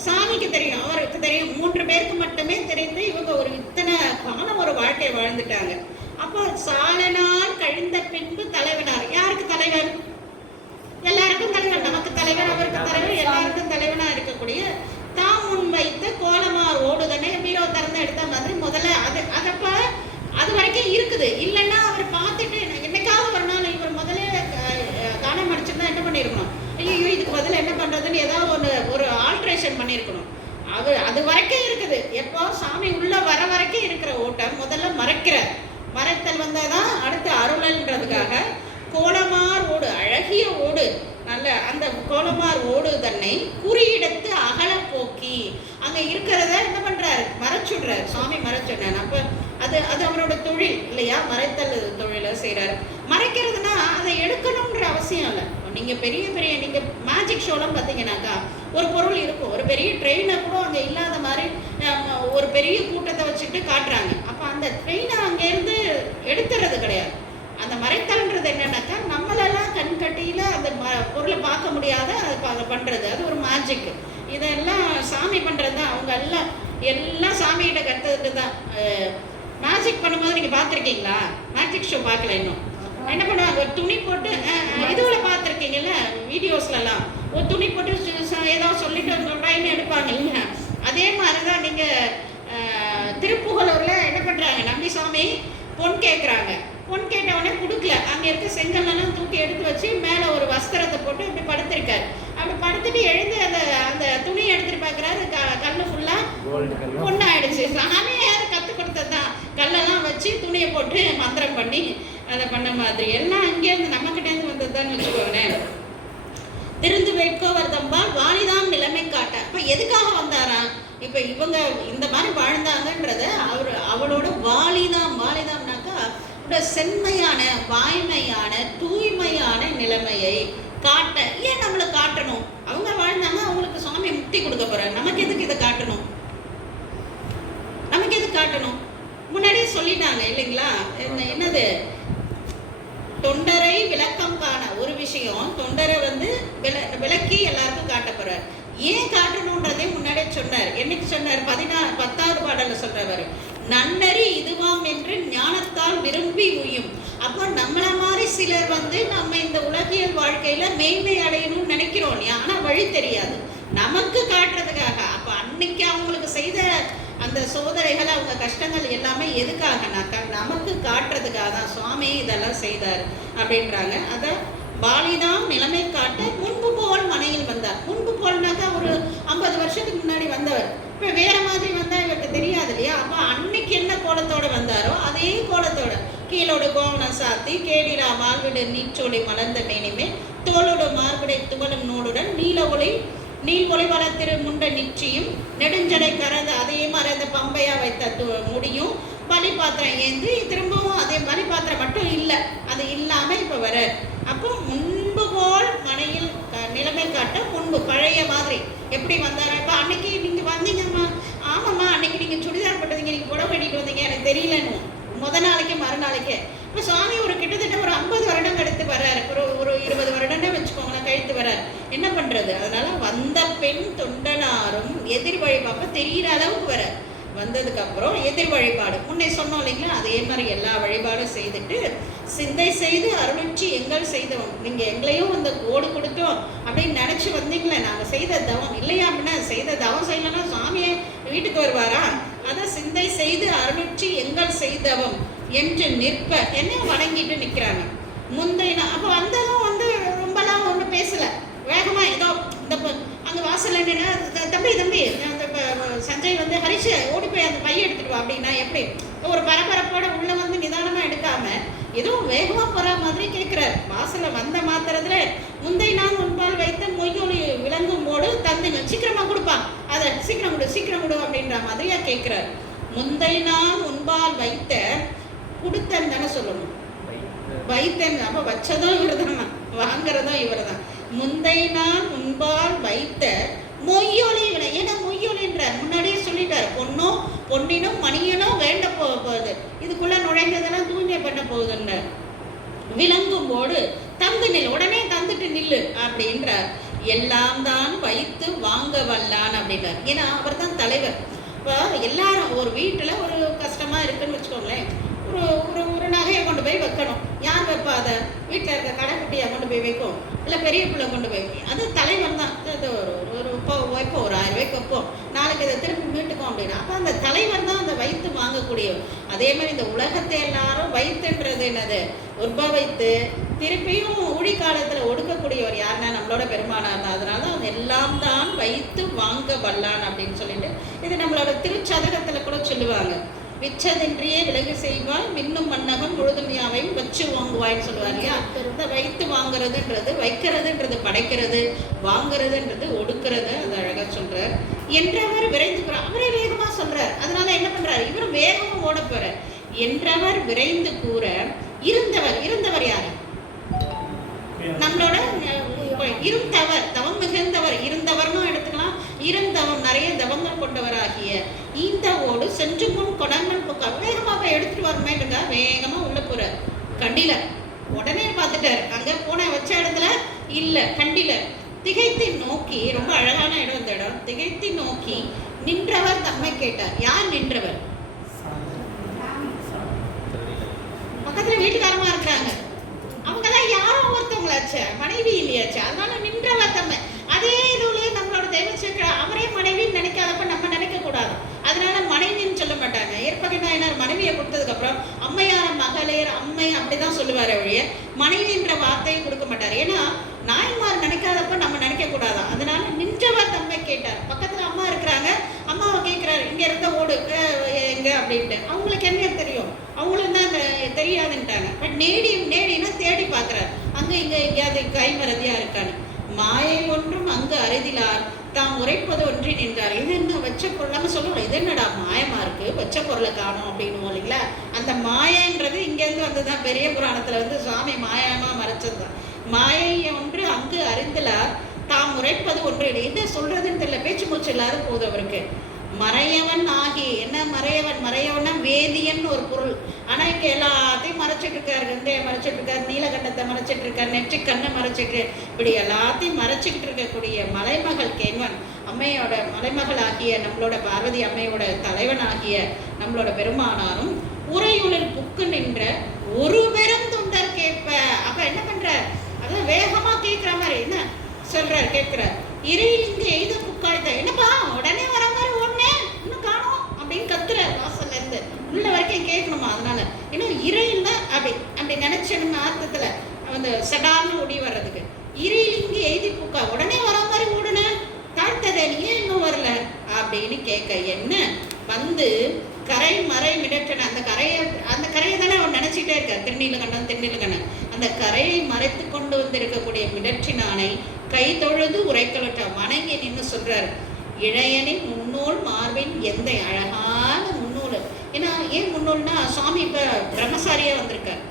சாமிக்கு தெரியும், அவருக்கு தெரியும். 3 பேருக்கு மட்டுமே தெரிந்து இவங்க ஒரு இத்தனை காலம் ஒரு வாழ்க்கையை வாழ்ந்துட்டாங்க. அப்போ சால நாள் கழிந்த பின்பு தலைவனார். யாருக்கு தலைவர், எல்லாருக்கும் தலைவர், நமக்கு தலைவர், அவருக்கு தலைவர், எல்லாருக்கும் தலைவனா இருக்கக்கூடிய தாம் முன் வைத்த கோலமார் ஓடுதனே பீரோ திறந்து எடுத்த மாதிரி முதல்ல அதப்ப அது வரைக்கும் இருக்குது. இல்லைன்னா அவர் பார்த்துட்டு என்னைக்காவது ஒரு நாள் இவர் முதல்ல காணம் அடிச்சுருந்தா என்ன பண்ணியிருக்கணும், ஐயோ இதுக்கு பதில் என்ன பண்ணுறதுன்னு ஏதாவது ஒரு ஆல்ட்ரேஷன் பண்ணியிருக்கணும். அது வரைக்கும் இருக்குது. எப்போ சாமி உள்ளே வர வரைக்கும் இருக்கிற ஓட்டம் முதல்ல மறைக்கிற மறைத்தல் வந்தால் தான் அடுத்து அருளல்ன்றதுக்காக கோலமார் ஓடு, அழகிய ஓடு, நல்ல அந்த கோலமார் ஓடு தன்னை குறியிடத்து அகல போக்கி அங்கே இருக்கிறத என்ன பண்ணுறாரு, மறைச்சுடுறாரு. சுவாமி மறைச்சுடுறாரு. அப்போ அது அது அவரோட தொழில் இல்லையா, மறைத்தல் தொழிலை செய்கிறாரு. மறைக்கிறதுனா அதை எடுக்கணுன்ற அவசியம் இல்லை. நீங்கள் பெரிய பெரிய நீங்கள் மேஜிக் ஷோலாம் பார்த்தீங்கன்னாக்கா ஒரு பொருள் இருக்கும், ஒரு பெரிய ட்ரெயினை கூட அங்கே இல்லாத மாதிரி ஒரு பெரிய கூட்டத்தை வச்சுக்கிட்டு காட்டுறாங்க. அப்போ அந்த ட்ரெயினை அங்கேருந்து எடுத்துறது கிடையாது. அந்த மறைத்தல்ன்றது என்னன்னாக்கா நம்மளெல்லாம் கண்கட்டியில் அந்த பொருளை பார்க்க முடியாத அதை பண்ணுறது, அது ஒரு மேஜிக். இதெல்லாம் சாமி பண்ணுறது தான். அவங்க எல்லாம் சாமிகிட்ட கற்றுக்கிட்டு தான். மேஜிக் பண்ணும்போது நீங்கள் பார்த்துருக்கீங்களா? மேஜிக் ஷோ பார்க்கல இன்னும். என்ன பண்ணுவாங்க, ஒரு துணி போட்டு இதுவில் பார்த்துருக்கீங்கல்ல வீடியோஸ்லலாம், ஒரு துணி போட்டு ஏதாவது சொல்லிட்டு ட்ரெயின் எடுப்பாங்க இல்லையா? அதே மாதிரி தான் நீங்கள் திருப்புகலூரில் என்ன பண்ணுறாங்க, நம்பிசாமி பொன் கேட்குறாங்க. பொன் கேட்டவொடனே கொடுக்கல. அங்கே இருக்க செங்கல்லாம் தூக்கி எடுத்து வச்சு மேலே ஒரு வஸ்திரத்தை போட்டு இப்படி படுத்திருக்காரு. அப்படி படுத்துட்டு எழுந்து அந்த அந்த துணியை எடுத்துட்டு பார்க்குறாரு, கல்லு ஃபுல்லாக பொண்ணாயிடுச்சு. சாமியார் கற்றுக் கொடுத்தது தான். கல்லெல்லாம் வச்சு துணியை போட்டு மந்திரம் பண்ணி அதை பண்ண மாதிரி எல்லாம் அங்கேருந்து நம்மக்கிட்டேருந்து வந்தது தான் வச்சுக்கோங்களேன். திருந்து வேட்கோவர் தம்பால் வாலிதான் நிலைமை காட்ட. இப்போ எதுக்காக வந்தாரா? இப்போ இவங்க இந்த மாதிரி வாழ்ந்தாங்கன்றத அவளோட வாலிதாம்னாக்கா செம்மையான வாய்மையான தூய்மையான நிலைமையை காட்ட. ஏன் நம்மளை காட்டணும்? அவங்க வாழ்ந்தாங்க, அவங்களுக்கு சுவாமி முக்தி கொடுக்க போறாரு. நமக்கு எதுக்கு இதை காட்டணும்? நமக்கு எதுக்கு காட்டணும்? முன்னாடியே சொல்லிட்டாங்க இல்லைங்களா? என்னது, தொண்டரை விளக்கம் காண ஒரு விஷயம், தொண்டரை விளக்கி எல்லாருக்கும் காட்ட போறாரு. ஏன் காட்டணுன்றதே முன்னாடியே சொன்னார். என்னைக்கு சொன்னார்? 10வது பாடல்ல சொல்றவர், நன்னறி இதுவாம் என்று ஞானத்தால் விரும்பி உயும். அப்போ நம்மள மாதிரி சிலர் நம்ம இந்த உலகியல் வாழ்க்கையில மேன்மை அடையணும்னு நினைக்கிறோம், ஆனா வழி தெரியாது, நமக்கு காட்டுறதுக்காக. அப்ப அன்னைக்கு அவங்களுக்கு செய்த அந்த சோதனைகள், அவங்க கஷ்டங்கள் எல்லாமே எதுக்காகனாக்கா நமக்கு காட்டுறதுக்காக தான் சுவாமி இதெல்லாம் செய்தார் அப்படின்றாங்க. அதை பாலிதான் நிலைமை காட்ட முன்பு போல் மனையில் வந்தார். முன்பு போல்னாக்கா ஒரு 50 வருஷத்துக்கு முன்னாடி வந்தவர். இப்போ வேற மாதிரி வந்தால் இவருக்கு தெரியாது இல்லையா? அப்போ அன்னைக்கு என்ன கோலத்தோடு வந்தாரோ அதே கோலத்தோட, கீழோடு கோவணம் சாத்தி கேடிரா வாழ்விடு நீச்சோலை மலர்ந்த மேனிமே தோளோடு மார்பிடை துவளும் நூலுடன் நீல் ஒளிவள திரு முண்ட நிச்சயம் நெடுஞ்சடை கறந்து அதே மாதிரி அந்த பம்பையா வைத்த முடியும் பலி பாத்திரம் ஏந்தி திரும்பவும் அதே பலி பாத்திரம் மட்டும் இல்லை, அது இல்லாமல் இப்போ வர. அப்போ முன்பு போல் மனையில் நிலைமை காட்ட முன்பு பழைய மாதிரி எப்படி வந்தார்? இப்போ அன்னைக்கு நீங்கள் வந்தீங்கம்மா, ஆமாம்மா அன்னைக்கு நீங்கள் சுடிதார் போட்டதீங்க, நீங்கள் புடவை கட்டிட்டு வந்தீங்க, எனக்கு தெரியலன்னு நாளைக்கு மறுநாளைக்கே. இப்போ சுவாமி கிட்டத்தட்ட ஒரு 50 வருடம் கழித்து வர்றாரு. ஒரு 20 வருடம்னே வச்சுக்கோங்களேன் கழித்து வர்றாரு. என்ன பண்ணுறது? அதனால வந்த பெண் தொண்டனாரும் எதிர் வழிபாப்ப தெரிகிற அளவுக்கு வர வந்ததுக்கப்புறம் எதிர் வழிபாடு முன்னே சொன்னோம் இல்லைங்களா? அதே மாதிரி எல்லா வழிபாடும் செய்துட்டு சிந்தை செய்து அருளுச்சி எங்கள் செய்தோம். நீங்கள் எங்களையும் அந்த கோடு கொடுத்தோம் அப்படின்னு நினச்சி வந்தீங்களே, நாங்கள் செய்த தவம் இல்லையா? அப்படின்னா செய்த தவம் செய்யலன்னா சுவாமியை வீட்டுக்கு வருவாரா? அதை சிந்தை செய்து அருளுச்சி எங்கள் செய்தவம் என்று நிற்ப என்ன வணங்கிட்டு நிற்கிறாங்க. முந்தைய அப்போ வந்ததும் ரொம்பலாம் ஒன்றும் பேசலை, வேகமாக ஏதோ இந்த அங்கே வாசல் என்னன்னா தம்பி அந்த சஞ்சய் ஹரிஷ் ஓடி போய் அந்த பையை எடுத்துட்டு வா அப்படின்னா எப்படி? ஒரு பரபரப்போட உள்ள நிதானமாக எடுக்காம ஏதோ வேகமாக போகிற மாதிரி கேட்குறாரு. வாசலை வந்த மாத்திரத்துல முந்தை நான் முன்பால் வைத்த மொய்யொலி விளங்கும் போது தந்துங்க, சீக்கிரமாக கொடுப்பான், அதை சீக்கிரம் கொடு அப்படின்ற மாதிரியா கேட்குறாரு. முந்தை நான் முன்பால் வைத்த கொடுத்தன் தானே சொல்லணும், வைத்தன். அப்போ வச்சதும் இவர் தான், வாங்குறதும் இவர் தான். முந்தை நான் முன்பால் வைத்த மொய்யொலி விலை. ஏன்னா மொய்யொலின்ற முன்னாடியே சொல்லிட்டாரு, பொன்னினும் மணியனும் வேண்ட போகுது, இதுக்குள்ள நுழைந்ததெல்லாம் தூய்மை பண்ண போகுதுன்ற. விளங்கும் போது தந்து நில், உடனே தந்துட்டு நில்லு அப்படின்றார். எல்லாம் தான் வைத்து வாங்க வல்லான் அப்படின்றார். ஏன்னா அவர் தான் தலைவர். இப்போ எல்லாரும் ஒரு வீட்டில் ஒரு கஷ்டமாக இருக்குன்னு வச்சுக்கோங்களேன், ஒரு நகையை கொண்டு போய் வைக்கணும். யார் வைப்பா? அதை வீட்டில் இருக்க கடைக்குட்டியை கொண்டு போய் வைக்கும், இல்லை பெரிய பிள்ளை கொண்டு போய், அது தலைவன் தான். ஒரு வைப்போம், ஒரு 1000 ரூபாய்க்கு வைப்போம், நாளைக்கு இதை திருப்பி மீட்டுக்கும் அப்படின்னா. அப்போ அந்த தலைவர் தான் அந்த வைத்து வாங்கக்கூடியவர். அதே மாதிரி இந்த உலகத்தை எல்லாரும் வைத்துன்றது என்னது, உற்பவித்து திருப்பியும் ஊழி காலத்தில் ஒடுக்கக்கூடியவர் யாருன்னா நம்மளோட பெருமானார் தான். அதனால தான் எல்லாம் தான் வைத்து வாங்க வல்லான் அப்படின்னு சொல்லிட்டு இது நம்மளோட திருச்சதகத்தில் கூட சொல்லுவாங்க. விச்சதின்றியே விலகு செய்வாய் மின்னும் மன்னகம் முழுதும் யாவையும் வச்சு வாங்குவாய்ன்னு சொல்லுவார் இல்லையா. இந்த வைத்து வாங்குறதுன்றது, வைக்கிறதுன்றது படைக்கிறது, வாங்குறதுன்றது ஒடுக்கிறது. அது அழகாக சொல்கிறார். என்றவர் விரைந்து அவரே வேகமாக சொல்கிறார். அதனால என்ன பண்ணுறாரு, இவரும் வேகமாக ஓட போகிறார். என்றவர் விரைந்து கூற இருந்தவர் யாரு, நம்மளோட இருந்தவர், தவம் மிகுந்தவர், இருந்தவர்னு எடுத்துக்கலாம். இருந்தவம், நிறைய தவங்கள் கொண்டவராகிய ஈந்தவோடு சென்று முன் கொடங்கள் போக்க வேகமாக எடுத்துட்டு வரமேட்டுக்கா வேகமாக உள்ள போறார். கண்டில உடனே பார்த்துட்டார். அங்கே போன வச்ச இடத்துல இல்லை, கண்டில திகைத்து நோக்கி, ரொம்ப அழகான இடம் இந்த இடம். திகைத்து நோக்கி நின்றவர் தம்மை கேட்டார். யார் நின்றவர்? பக்கத்துல வீட்டுக்காரமா இருக்கிறாங்க. அவங்கெல்லாம் யாரோ ஒருத்தவங்களாச்சு, மனைவி இல்லையாச்சு. அதனால நின்றவர் தம்மை. அதே இதுலயே நம்மளோட தெய்வ சேர்க்கிற அவரே மனைவின்னு நினைக்காதப்ப நம்ம நினைக்க கூடாது. அதனால மனைவின்னு சொல்ல மாட்டாங்க. ஏற்பகை நாயனார் மனைவியை கொடுத்ததுக்கு அப்புறம் அம்மையார மகளேர் அம்மை அப்படிதான் சொல்லுவார் ஒழிய மனைவின்ற வார்த்தையை கொடுக்க மாட்டார். ஏன்னா நாயன்மார் நினைக்காதப்ப நம்ம நினைக்க கூடாதான். அதனால நின்றவர் தம்மை கேட்டார். பக்கத்துல அம்மா இருக்கிறாங்க. அம்மாவை கேட்கிறாரு, இங்க இருந்த ஓடு எங்க அப்படின்ட்டு. அவங்களுக்கு என்ன தெரியும், அவங்களும் தான் தெரியாதுன்ட்டாங்க. பட் நேடினா தேடி பார்க்குறாரு, அங்கே இங்கே எங்கேயாவது கைமறதியாக இருக்கான்னு. மாயை ஒன்றும் அங்கு அறுதிலார் தாம் உரைப்பது ஒன்றி நின்றார். இது என்ன வச்ச பொருள், நம்ம சொல்லுவோம் இது என்னடா மாயமா இருக்கு, வச்ச பொருளை காணும் அப்படின்னு இல்லைங்களா. அந்த மாயன்றது இங்கேருந்து வந்து தான் பெரிய புராணத்தில் வந்து சுவாமி மாயமாக மறைச்சது தான். மாயை ஒன்று அங்கு அறிந்தலார் தாம் உரைப்பது ஒன்று. என்ன சொல்றதுன்னு தெரியல, பேச்சு மூச்சு இல்லாத போதும் அவருக்கு. மறையவன் ஆகி, என்ன மறையவன்னா வேதியன் ஒரு பொருள். ஆனா இங்க எல்லாத்தையும் மறைச்சிட்டு இருக்காரு. கங்கையை மறைச்சிட்டு இருக்காரு, நீலகண்டத்தை மறைச்சிட்டு இருக்காரு, நெற்றி கண்ணை மறைச்சிட்டு, இப்படி எல்லாத்தையும் மறைச்சிக்கிட்டு இருக்கக்கூடிய மலைமகள் கேன்வன் அம்மையோட மலைமகள் ஆகிய நம்மளோட பார்வதி அம்மையோட தலைவன் ஆகிய நம்மளோட பெருமானாரும் உரையுளில் புக்கு நின்ற ஒரு பெரும் தொண்டர் கேட்ப. அப்ப என்ன பண்ற, அதான் வேகமா கேட்கிற மாதிரி என்ன சொல்றாரு, கேட்கிறார். இறையில் இங்க எய்த புக்காய்த்த, என்னப்பா உடனே வர மாதிரி ஒண்ணு இன்னும் காணும் அப்படின்னு கத்துறாரு. வாசல்ல இருந்து உள்ள வரைக்கும் கேட்கணுமா. அதனால இன்னும் இறையில் அப்படி நினைச்சணுமா அர்த்தத்துல அந்த சடான்னு ஓடி வர்றதுக்கு. இறையில் இங்க எய்தி புக்கா, உடனே வர மாதிரி ஓடுன தாழ்த்ததை நீ ஏன் இன்னும் வரல அப்படின்னு கேட்க, என்ன வந்து கரை மறை மிடற்றன. அந்த கரையை தானே அவன் நினைச்சிட்டே இருக்கார். திருநீலகண்டன் அந்த கரையை மறைத்து கொண்டு வந்து இருக்கக்கூடிய மிடற்றினானை கை தொழுது உரைக்கலற்ற வணங்கி நின்று சொல்றாரு. இளையனின் முன்னூல் மார்பின் எந்த அழகான முன்னூல். ஏன்னா ஏன் முன்னூல்னா, சுவாமி இப்ப பிரம்மசாரியா வந்திருக்கார்.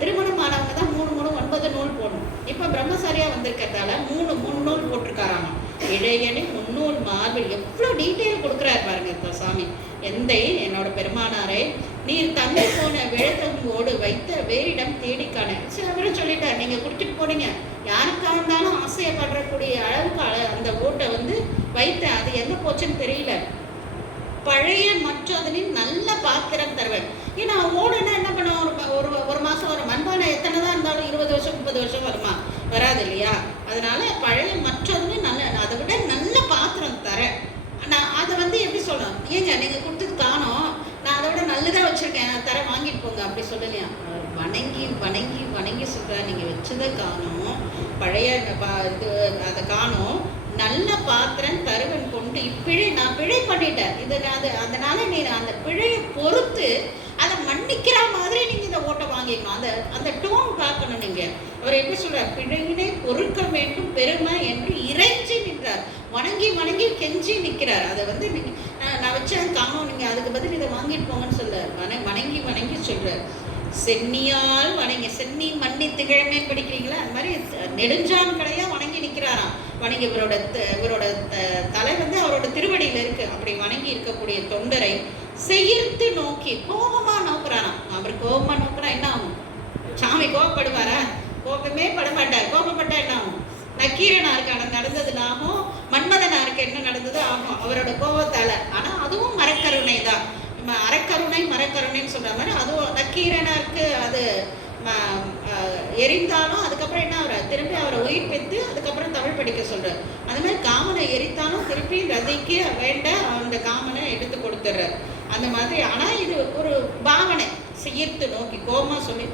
திருமணமானவங்க தான் 9 நூல் போடணும். இப்ப பிரம்மசாரியா வந்திருக்கிறதால 3 நூல் போட்டிருக்காராமா. இளையனின் முன்னூல் மார்பில் எவ்வளவு டீட்டெயில் கொடுக்குறாரு பாருங்க இப்ப சாமி. எந்தை என்னோட பெருமானாரே, நீர் தந்தை போன விழத்தோடு வைத்த வேறிடம் தேடிக்கான. சில பேரும் சொல்லிட்டார், நீங்க குடிச்சிட்டு போனீங்க, யாருக்காக இருந்தாலும் ஆசையப்படக்கூடிய அளவுக்கு அந்த ஓட்டை வந்து வைத்த, அது எங்க போச்சுன்னு தெரியல. பழைய மற்றதனின் நல்ல பாத்திரம் தருவேன். ஏன்னா ஓடுனா என்ன பண்ணுவோம், ஒரு மாசம் வரும். மண்பானை எத்தனை தான் இருந்தாலும் 20 வருஷம் 30 வருஷம் வருமா, வராது இல்லையா. அதனால பழைய மற்றதுன்னு நல்ல, அதை விட நல்ல பாத்திரம் தரேன். நான் அதை வந்து எப்படி சொல்லணும், ஏங்க நீங்க கொடுத்தது காணோம், நான் அதை விட நல்லதாக வச்சிருக்கேன் தர வாங்கிட்டு போங்க அப்படி சொல்லலையா. வணங்கி வணங்கி வணங்கி சொல்கிறேன், நீங்கள் வச்சதை காணும், பழைய இது அதை காணும், நல்ல பாத்திரம் தருவன் கொண்டு இப்பிழை நான் பிழை பண்ணிட்டேன் இது அதனால நீ அந்த பிழையை பொறுத்து அதை மன்னிக்கிற மாதிரி நீங்கள் இந்த ஓட்டை வாங்கிக்கணும். அந்த டோன் பார்க்கணும். நீங்கள் அவர் எப்படி சொல்கிறார், பிழையினை பொறுக்க வேண்டும் பெருமை என்று இறைஞ்சி நின்றார். வணங்கி வணங்கி கெஞ்சி நிற்கிறார். அதை வந்து நான் வச்சேன் காணும், நீங்கள் அதுக்கு பதில் இதை வாங்கிட்டு போங்கன்னு சொல்கிறார். வணங்கி வணங்கி சொல்கிறார். சென்னியால் வணங்கி, சென்னி மன்னி திகழமே படிக்கிறீங்களா, அது மாதிரி நெடுஞ்சான் கடையாக வணங்கி நிற்கிறாராம். வணங்கி இவரோட தலை வந்து அவரோட திருவடியில் இருக்கு. அப்படி வணங்கி இருக்கக்கூடிய தொண்டரை செயிர்த்து நோக்கி கோபமா நோக்குறாராம். அவர் கோபமா நோக்குறா என்ன ஆகும், சாமி கோபப்படுவாரா, கோபமே பட மாட்டார். கோபப்பட்டா என்ன ஆகும், நக்கீரனாருக்கு நடந்ததுனாகும், மன்மதனாருக்கு என்ன நடந்தது ஆகும் அவரோட கோபத்தால. ஆனா அதுவும் மரக்கருணை தான். மரக்கருணைன்னு சொல்ற மாதிரி அதுவும் நக்கீரனாருக்கு அது எரிந்தாலும் அதுக்கப்புறம் என்ன அவரை திரும்பி அவரை உயிர் பெற்று அதுக்கப்புறம் தமிழ் படிக்க சொல்றாரு. அது மாதிரி காமனை எரித்தாலும் திருப்பி ரதிக்கு வேண்ட அந்த காமனை எடுத்து கொடுத்துட்றாரு. அந்த மாதிரி. ஆனா இது ஒரு பாவனை, சீர்த்து நோக்கி கோமா சொல்லி,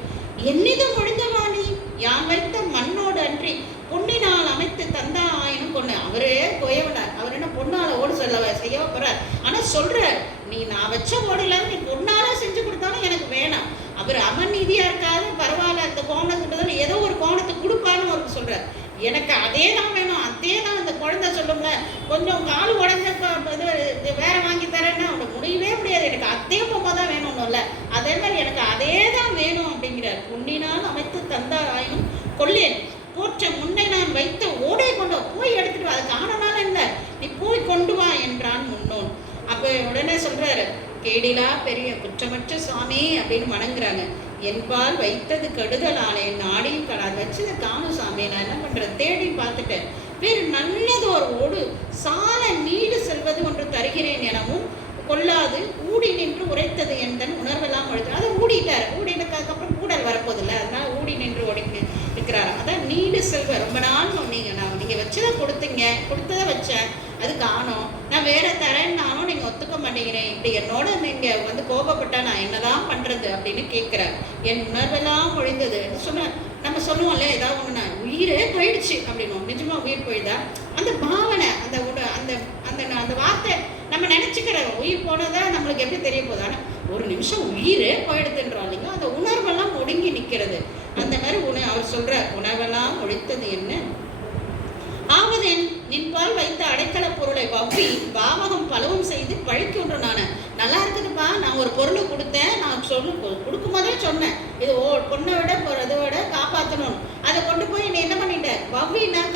என்னிடம் ஒழுந்தவாணி யான் வைத்த மண்ணோடு அன்றி பொன்னினால் அமைத்து தந்தா ஆயினும் பொண்ணு. அவரே கோயவனார், அவர் என்ன பொண்ணால ஓடு சொல்ல செய்ய போறார். ஆனா சொல்றார், நீ நான் வச்ச ஓடலாம் நீ பொண்ணால செஞ்சு கொடுத்தாலும் எனக்கு வேணாம். அவர் அமநீதியா இருக்காது, பரவாயில்ல, அந்த கோணத்துக்கு ஏதோ ஒரு கோணத்தை கொடுப்பான்னு அவருக்கு சொல்றாரு. எனக்கு அதே தான் வேணும், அதே தான். அந்த குழந்தை சொல்லுங்க, கொஞ்சம் கால் உடஞ்சப்ப இது வேற வாங்கி தரேன்னா அவங்க முடியவே முடியாது, எனக்கு அதே பொம்மை தான் வேணும்ல, அதே மாதிரி எனக்கு அதே தான் வேணும் அப்படிங்கிறார். பொன்னினால் அமைத்து தந்தார் ஆயினும் கொள்ளேன், போற்ற முன்னை நான் வைத்த ஓடை கொண்டு போய் எடுத்துட்டு வா, அது காணனால இல்லை, நீ போய் கொண்டு வா என்றான் முன்னோன். அப்போ உடனே சொல்றாரு, கேடிலா பெரிய குற்றமற்ற சுவாமி அப்படின்னு வணங்குறாங்க. என்பால் வைத்தது கெடுதலானே, நாடியும் கடாது வச்சதை காணும் சாமி, நான் என்ன பண்றேன், தேடி பார்த்துட்டேன், வேறு நல்லது ஒரு ஓடு சால நீடு செல்வது ஒன்று தருகிறேன் எனவும் கொள்ளாது ஊடி நின்று உரைத்தது எந்தன் உணர்வெல்லாம் ஒழுது. அதை ஊடிட்டார். ஊடினதுக்கப்புறம் கூடல் வரப்போதில்லை, அதனால ஊடி நின்று ஓடிட்டு இருக்கிறாரு. அதான் நீடு செல்வ, ரொம்ப நாள் நீங்கள் வச்சதை கொடுத்தீங்க, கொடுத்ததை வச்சேன், அது காணும், நான் வேற தரேன்னாலும் நீங்கள் ஒத்துக்க மாட்டேங்கிறேன், இப்படி என்னோட நீங்கள் வந்து கோபப்பட்டா நான் என்னதான் பண்ணுறது அப்படின்னு கேட்குறார். என் உணர்வெல்லாம் ஒழிந்தது சொன்ன. நம்ம சொல்லுவோம்ல, ஏதாவது ஒன்று உயிரே போயிடுச்சு அப்படின்னும், நிஜமா உயிர் போயிடுதா, அந்த பாவனை, அந்த அந்த அந்த அந்த வார்த்தை நம்ம நினச்சிக்கிற உயிர் போனதான் நம்மளுக்கு எப்படி தெரிய போகுது. ஆனால் ஒரு நிமிஷம் உயிரே போயிடுதுன்றோம் இல்லைங்க, அந்த உணர்வெல்லாம் ஒடுங்கி நிற்கிறது. அந்த மாதிரி அவர் சொல்ற உணர்வெல்லாம் ஒழித்தது என்ன ஆவதேன், நின்பால் வைத்த அடைக்கல பொருளை வவ்வி பாவகம் பலவும் செய்து பழிக்கொன்று. நான் நல்லா இருக்குதுப்பா, நான் ஒரு பொருளை கொடுத்தேன், நான் கொடுக்கும் போதே சொன்னேன், இது பொண்ணை விட இதை விட காப்பாற்றணும், அதை கொண்டு போய் நீ என்ன பண்ணிட்ட, வவ்வி நான்